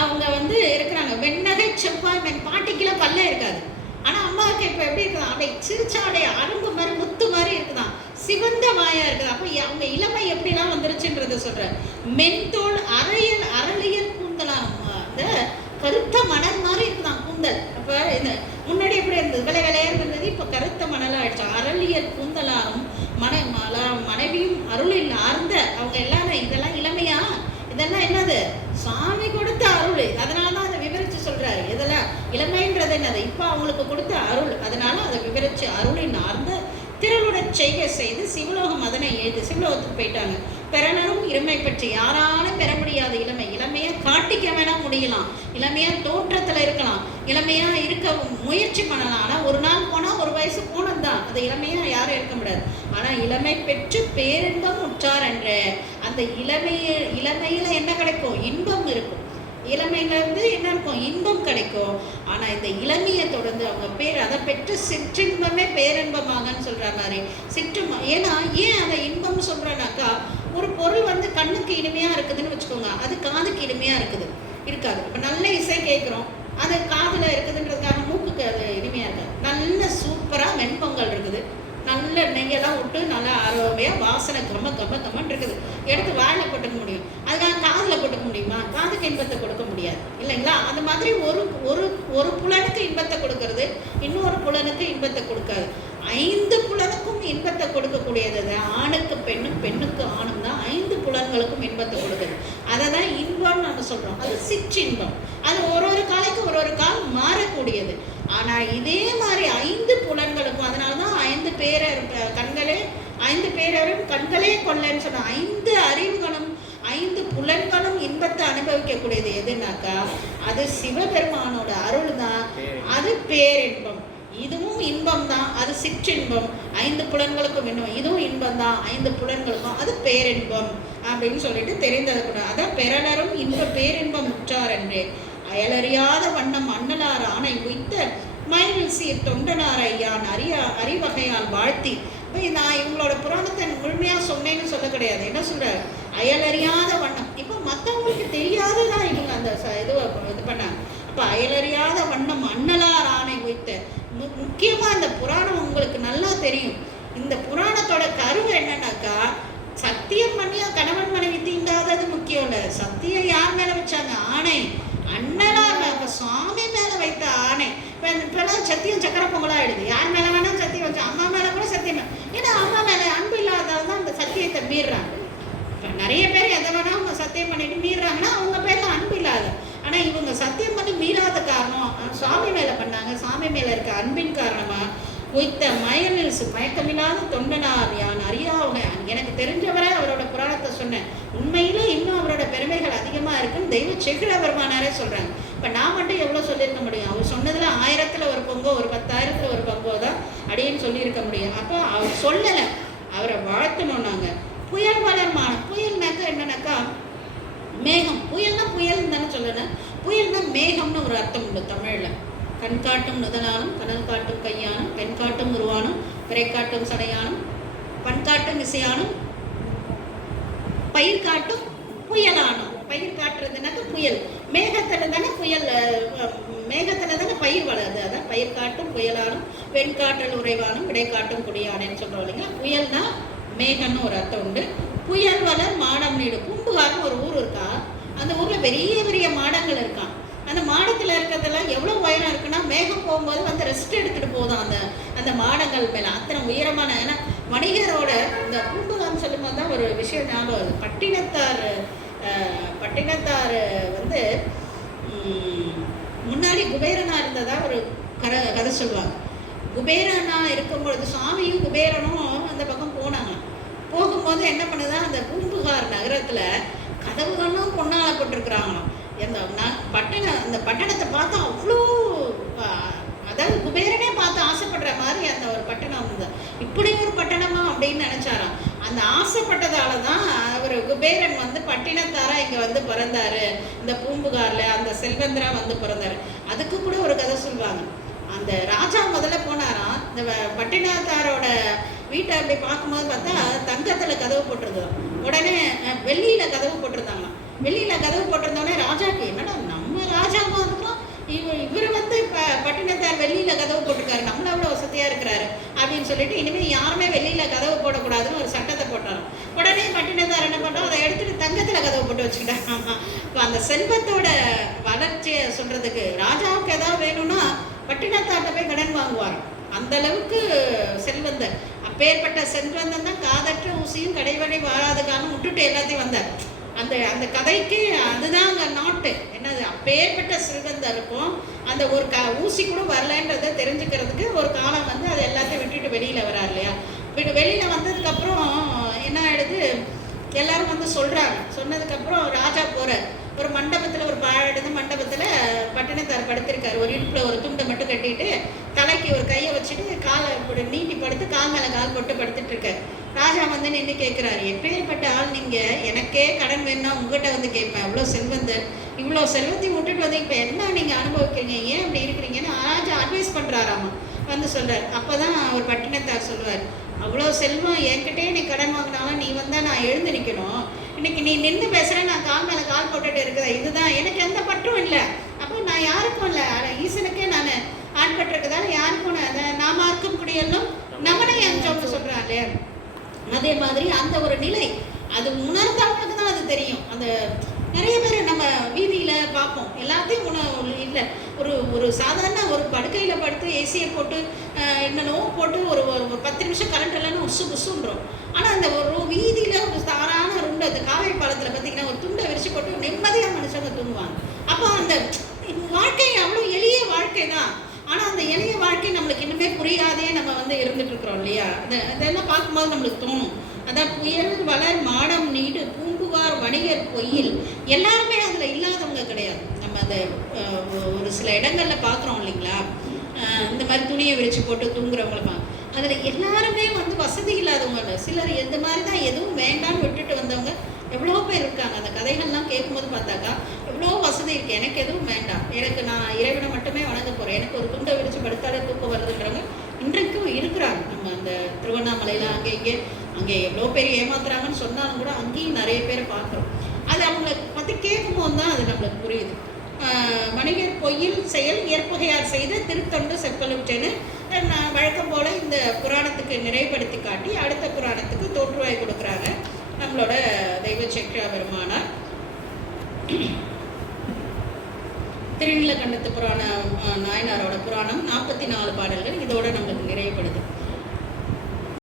அவங்க வந்து இருக்கிறாங்க. வெண்ணகை செவ்வாய் மென். பாட்டிக்கெல்லாம் பல்லே இருக்காது, ஆனா அம்மாவுக்கு இப்ப எப்படி இருக்குதான்? அப்படியே சிறுச்சாடைய அரும்பு மாதிரி முத்து மாதிரி இருக்குதான், சிவந்த வாயா இருக்குது. அப்போ அவங்க இளமை எப்படிலாம் வந்துருச்சுன்றத சொல்ற. மென்தோல் அரளியல் கூந்தலாம், அந்த கருத்த மணல் மாதிரி இருக்குதான் கூந்தல். அப்ப இந்த முன்னாடி எப்படி இருந்தது? விலையா இருந்தது, இப்ப கருத்த மணலா ஆயிடுச்சு. அரளியல் கூந்தலாரும் மனைவியும் அருளில் ஆர்ந்த அவங்க எல்லாரும். இதெல்லாம் இளமையா? இதெல்லாம் என்னது? சாமி கொடுத்த அருள். அதனாலதான் அதை விவரிச்சு சொல்றாரு. இதெல்லாம் இளமைன்றது என்னது? இப்ப அவங்களுக்கு கொடுத்த அருள், அதனால அதை விவரிச்சு அருளின் ஆர்ந்த திரளுடன் செய்கை செய்து சிவலோகம் அதனை எழுது. சிவலோகத்துக்கு போயிட்டாங்க. பெறனரும் இளமை பற்றி யாராலும் பெற முடியாத இளமை. இளமையை காட்டிக்க வேணா முடியலாம், இளமையா தோற்றத்தில் இருக்கலாம், இளமையா இருக்க முயற்சி பண்ணலாம். ஆனால் ஒரு நாள் போனால் ஒரு வயசு போனது தான், அது இளமையா யாரும் இருக்க முடியாது. ஆனால் இளமை பெற்று பேரின்பம் உற்றார் என்ற அந்த இளமையில் என்ன கிடைக்கும்? இன்பம் இருக்கும். இளமையிலேருந்து என்ன இருக்கும்? இன்பம் கிடைக்கும். ஆனால் இந்த இளமையை தொடர்ந்து அவங்க பேர் அதை பெற்று சிற்றின்பமே பேரின்பமாகன்னு சொல்கிற மாதிரி சிற்றின்பம். ஏன்னா ஏன் அதை இன்பம்னு சொல்கிறேன்னாக்கா, ஒரு பொருள் வந்து கண்ணுக்கு இனிமையாக இருக்குதுன்னு வச்சுக்கோங்க, அது காதுக்கு இனிமையாக இருக்காது. இப்போ நல்ல இசை கேட்குறோம், அது காதில் இருக்குதுன்றதுக்காக மூக்குக்கு அது இனிமையாக இருக்காது. நல்ல சூப்பராக வெண்பொங்கல் இருக்குது, நல்ல நெய்யெல்லாம் விட்டு நல்லா அருமையாக வாசனை கம்மன்னு இருக்குது, எடுத்து வாயில் போட்டுக்க முடியும். அதுக்காக காதில் போட்டுக்க முடியுமா? காதுக்கு இன்பத்தை கொடுக்க முடியாது இல்லைங்களா? அந்த மாதிரி ஒரு புலனுக்கு இன்பத்தை கொடுக்கறது இன்னொரு புலனுக்கு இன்பத்தை கொடுக்காது. 5 புலனுக்கும் இன்பத்தை கொடுக்கக்கூடியது ஆணுக்கு பெண்ணும், பெண்ணுக்கு ஆணும் தான் 5 புலன்களுக்கும் இன்பத்தை கொடுக்குது. அதை தான் இன்பம்னு நம்ம சொல்கிறோம். அது சிற்றின்பம். அது ஒரு காலைக்கு ஒரு கால் மாறக்கூடியது. ஆனால் இதே மாதிரி 5 புலன்களுக்கும், அதனால தான் 5 பேரர் கண்களே 5 பேரரும் கண்களே கொள்ளன்னு சொன்ன 5 அறிவுகளும் 5 புலன்களும் இன்பத்தை அனுபவிக்கக்கூடியது எதுனாக்கா, அது சிவபெருமானோட அருள் தான். அது பேரின்பம். இதுவும் இன்பம் தான், அது சிற்றின்பம். 5 புலன்களுக்கும் இன்பம், இதுவும் இன்பம் தான், 5 புலன்களுக்கும் அது பேரின்பம் அப்படின்னு சொல்லிட்டு தெரிந்தது கூட. அதான் பெறலரும் இன்ப பேரின்பம் உற்றார் என்றே அயலறியாத வண்ணம் அண்ணலார் ஆணை உய்த்த மயில் சீர் தொண்டனார் ஐயான் அறிவகையால் வாழ்த்தி. இப்போ நான் இவங்களோட புராணத்தை முழுமையாக சொன்னேன்னு சொல்ல கிடையாது. என்ன சொல்கிறார்? அயலறியாத வண்ணம். இப்போ மற்றவங்களுக்கு தெரியாதுதான் இவங்க அந்த இது பண்ணாங்க. அப்போ அயலறியாத வண்ணம் அண்ணலார் ஆணை உய்த்த. முக்கியமாக இந்த புராணம் உங்களுக்கு நல்லா தெரியும். இந்த புராணத்தோட கருவு என்னன்னாக்கா, சத்தியம் பண்ணியா கணவன் மனைவி தீண்டாதது முக்கியம் இல்லை. சத்தியம் யார் மேலே வச்சாங்க? ஆணை. அண்ணலார் சுவாமி மேலே வைத்த ஆணை. இப்பெல்லாம் சத்தியம் சக்கர பொங்கலாக ஆயிடுது. யார் மேலே வேணாலும் சத்தியம் வச்சா, அம்மா மேலே கூட சத்தியம். ஏன்னா அம்மா மேலே அன்பு இல்லாததால் தான் அந்த சத்தியத்தை மீறுறாங்க. இப்போ நிறைய பேர் எதை வேணா அவங்க சத்தியம் பண்ணிட்டு மீறுறாங்கன்னா அவங்க பேரில் அன்பு இல்லாத. ஆனால் இவங்க சத்தியம் பண்ணி மீறாத காரணம் சுவாமி மேலே பண்ணாங்க. சுவாமி மேலே இருக்க அன்பின் காரணமாக உய்த்த மயனில் மயக்கமில்லாத தொண்டனார் யான் அறியாவுங்க. எனக்கு தெரிஞ்சவரை அவரோட புராணத்தை சொன்னேன். உண்மையிலே இன்னும் அவரோட பெருமைகள் அதிகமாக இருக்குன்னு தெய்வ செகுல பெருமானாரே சொல்கிறாங்க. இப்போ நான் மட்டும் எவ்வளோ சொல்லியிருக்க முடியும்? அவர் சொன்னதில் 1000ல் ஒரு பங்கோ, ஒரு 10,000ல் ஒரு பங்கோ தான் அடியேன்னு சொல்லியிருக்க முடியும். அப்போ அவர் சொல்லலை, அவரை வாழ்த்தணும். நாங்கள் புயல் வளர்மானம். புயல்னாக்கா என்னன்னாக்கா மேகம். புயல்னா புயல்னு தானே சொல்லணும். புயல்னா மேகம்னு ஒரு அர்த்தம் உண்டு தமிழில். கண் காட்டும் நுதலானும் கனல் காட்டும் கையானும் பெண் காட்டும் உருவானும் பிறை காட்டும் சடையானும் பண் காட்டும் இசையானும் பயிர் காட்டும் புயலானும். பயிர் காட்டுறதுனாக்க புயல். மேகத்தில் தானே புயல், மேகத்தில் தானே பயிர் வளருது. அதான் பயிர் காட்டும் புயலானும் பெண் காற்றல் உறைவானும் விடை காட்டும் குடியானேன்னு சொல்கிறோம் இல்லைங்களா? புயல்னா மேகம்னு ஒரு அர்த்தம் உண்டு. புயல் வளர் மாடம் நீடு. பூம்புகார்னு ஒரு ஊர் இருக்கா, அந்த ஊரில் பெரிய பெரிய மாடங்கள் இருக்கான். அந்த மாடத்தில் இருக்கிறதெல்லாம் எவ்வளோ உயரம் இருக்குன்னா, மேகம் போகும்போது வந்து ரெஸ்ட் எடுத்துகிட்டு போதும் அந்த மாடங்கள் மேலே. அத்தனை உயரமான. ஏன்னா வணிகரோட இந்த பூம்புகார்னு சொல்லும்போது தான் ஒரு விஷயம் ஞாபகம். பட்டினத்தார் வந்து முன்னாடி குபேரனா இருந்ததா ஒரு கதை சொல்லுவாங்க. குபேரனா இருக்கும் பொழுது சுவாமியும் குபேரனும் அந்த பக்கம் போனாங்க. போகும்போது என்ன பண்ணுதா, அந்த பூம்புகார் நகரத்தில் கதவுகளும் பொன்னால போட்டிருக்கிறாங்களாம். அந்த பட்டணத்தை பார்த்தா அவ்வளோ, அதாவது குபேரனே பார்த்து ஆசைப்படுற மாதிரி அந்த ஒரு பட்டணம் இருந்தது. இப்படி ஒரு பட்டணமா அப்படின்னு நினைச்சாராம். அந்த ஆசைப்பட்டதால தான் அவர் குபேரன் வந்து பட்டினத்தாரா இங்கே வந்து பிறந்தாரு, இந்த பூம்புகாரில் அந்த செல்வந்தரா வந்து பிறந்தாரு. அதுக்கு கூட ஒரு கதை சொல்லுவாங்க. அந்த ராஜா முதல்ல போனாராம், இந்த பட்டினத்தாரோட வீட்டை அப்படி பார்க்கும்போது பார்த்தா தங்கத்தில் கதவு போட்டிருந்தோம். உடனே வெள்ளியில் கதவு போட்டிருந்தாங்களாம். வெளியில் கதவு போட்டிருந்தோடனே ராஜாக்கு என்னடா நம்ம ராஜாவும் இருக்கிறோம், இவர் வந்து பட்டினத்தார் வெளியில் கதவு போட்டிருக்காரு, நம்மள அவ்வளோ வசதியாக இருக்கிறாரு அப்படின்னு சொல்லிட்டு இனிமேல் யாருமே வெளியில் கதவு போடக்கூடாதுன்னு ஒரு சட்டத்தை போட்டாராம். உடனே பட்டினத்தார் என்ன பண்ணுறோம், அதை எடுத்துகிட்டு தங்கத்தில் கதவு போட்டு வச்சுக்கிட்டாங்க. இப்போ அந்த செல்வத்தோட வளர்ச்சியை சொல்கிறதுக்கு ராஜாவுக்கு ஏதாவது வேணும்னா பட்டினத்தார்கிட்ட போய் கடன் வாங்குவார். அந்த அளவுக்கு செல்வந்தர். அப்பேற்பட்ட செல்வந்தன் தான் காதற்ற ஊசியும் கடைவழி வாழாதுக்கான விட்டுட்டு எல்லாத்தையும் வந்தார். அந்த கதைக்கு அதுதான் அங்கே நாட்டு என்னது, அப்பேற்பட்ட செல்வந்தர் இருக்கும். அந்த ஒரு ஊசி கூட வரலன்றதை தெரிஞ்சுக்கிறதுக்கு ஒரு காலம் வந்து அதை எல்லாத்தையும் விட்டுட்டு வெளியில் வரார் இல்லையா. வெளியில் வந்ததுக்கப்புறம் என்ன ஆகிடுது, எல்லாரும் வந்து சொல்கிறாங்க. சொன்னதுக்கப்புறம் ராஜா போகிற ஒரு மண்டபத்தில், ஒரு பாழடைந்த மண்டபத்தில் பட்டினத்தார் படுத்திருக்காரு. ஒரு இடுப்பில் ஒரு துண்டை மட்டும் கட்டிட்டு தலைக்கு ஒரு கையை வச்சுட்டு காலை நீட்டி படுத்து கால் மேலே கால் போட்டு படுத்துட்டு இருக்காரு. ராஜா வந்து நின்று கேட்குறாரு, எப்பேற்பட்ட ஆள் நீங்கள்? எனக்கே கடன் வேணும்னா உங்கள்கிட்ட வந்து கேட்பேன். அவ்வளோ செல்வந்தர், இவ்வளோ செல்வத்தையும் விட்டுட்டு வந்து இப்போ என்ன நீங்கள் அனுபவிக்கிறீங்க, ஏன் அப்படி இருக்கிறீங்கன்னு ராஜா அட்வைஸ் பண்ணுறாராமா. வந்து சொல்கிறார். அப்போ தான் அவர் பட்டினத்தார் சொல்லுவார், அவ்வளோ செல்வம் என்கிட்டே நீ கடன் வாங்கினாலும் நீ வந்தால் நான் எழுந்து நிற்கணும். இன்னைக்கு நீ நின்று பேசுகிறேன், நான் கால் மேலே கால் போட்டுட்டு இருக்குதா, இதுதான் எனக்கு எந்த பற்றும் இல்லை. அப்போ நான் யாருக்கும் இல்லை, ஈசனுக்கே நான் ஆட்பட்டிருக்குதால யாருக்கும் நாம இருக்கும் குடியெல்லாம் நம்மனே அஞ்சோம்னு சொல்கிறாரு. அதே மாதிரி அந்த ஒரு நிலை அது உணர்ந்தவங்களுக்கு தான் அது தெரியும். அந்த நிறைய பேர் நம்ம வீதியில் பார்ப்போம், எல்லாத்தையும் இல்லை, ஒரு சாதாரண ஒரு படுக்கையில் படுத்து ஏசியை போட்டு என்னென்னவோ போட்டு ஒரு 10 நிமிஷம் கரண்ட் இல்லைன்னு உசுன்றோம். ஆனால் அந்த ஒரு வீதியில் ஒரு தாரான ருண்டு, அந்த காவேரி பாலத்தில் பார்த்தீங்கன்னா ஒரு துண்டை விரிச்சு போட்டு நிம்மதியாக மனுஷங்க தூங்குவாங்க. அப்போ அந்த வாழ்க்கை அவ்வளோ எளிய வாழ்க்கை தான். ஆனால் அந்த எளிய வாழ்க்கை நம்மளுக்கு இன்னுமே புரியாதே நம்ம வந்து இருந்துட்டு இருக்கிறோம் இல்லையா? அதெல்லாம் பார்க்கும்போது நம்மளுக்கு தோணும். அதான் புயல் வளர் மாடம் நீடு பூம்புகார் வணிகர் பொய்யில் எல்லாருமே அதில் இல்லாதவங்க கிடையாது. நம்ம அந்த ஒரு சில இடங்களில் பார்க்குறோம் இல்லைங்களா, இந்த மாதிரி துணியை விரிச்சு போட்டு தூங்குறவங்கள அதில் எல்லாருமே வந்து வசதி இல்லாதவங்க இல்லை. சிலர் எந்த மாதிரி தான் எதுவும் வேண்டாம்னு விட்டுட்டு வந்தவங்க எவ்வளோ பேர் இருக்காங்க. அந்த கதைகள்லாம் கேட்கும்போது பார்த்தாக்கா எவ்வளோ வசதி இருக்குது, எனக்கு எதுவும் வேண்டாம், எனக்கு நான் இறைவனை மட்டுமே வணங்க போகிறேன், எனக்கு ஒரு துண்டை விரிச்சு படுத்தாலே தூக்கம் வருதுன்றவங்க இன்றைக்கும் இருக்கிறாங்க. நம்ம அந்த திருவண்ணாமலையில் அங்கே எவ்வளோ பேர் ஏமாத்துறாங்கன்னு சொன்னாலும் கூட அங்கேயும் நிறைய பேரை பார்க்குறோம். அது அவங்களை பற்றி கேட்கும்போது தான் அது நம்மளுக்கு புரியுது. வணிகர் பொய்யில் செயல் ஏற்பகையார் செய்த திருத்தொண்டு செப்பலுற்றேன்னு வழக்கம் போல் இந்த புராணத்துக்கு நிறைவுபடுத்தி காட்டி அடுத்த புராணத்துக்கு தோற்றுவாய் கொடுக்குறாங்க நம்மளோட தெய்வ சக்ரா பெருமானார். திருநீலகண்டத்து புராண நாயனாரோட புராணம் 44 பாடல்கள் இதோட நம்மளுக்கு நிறைவுபடுது.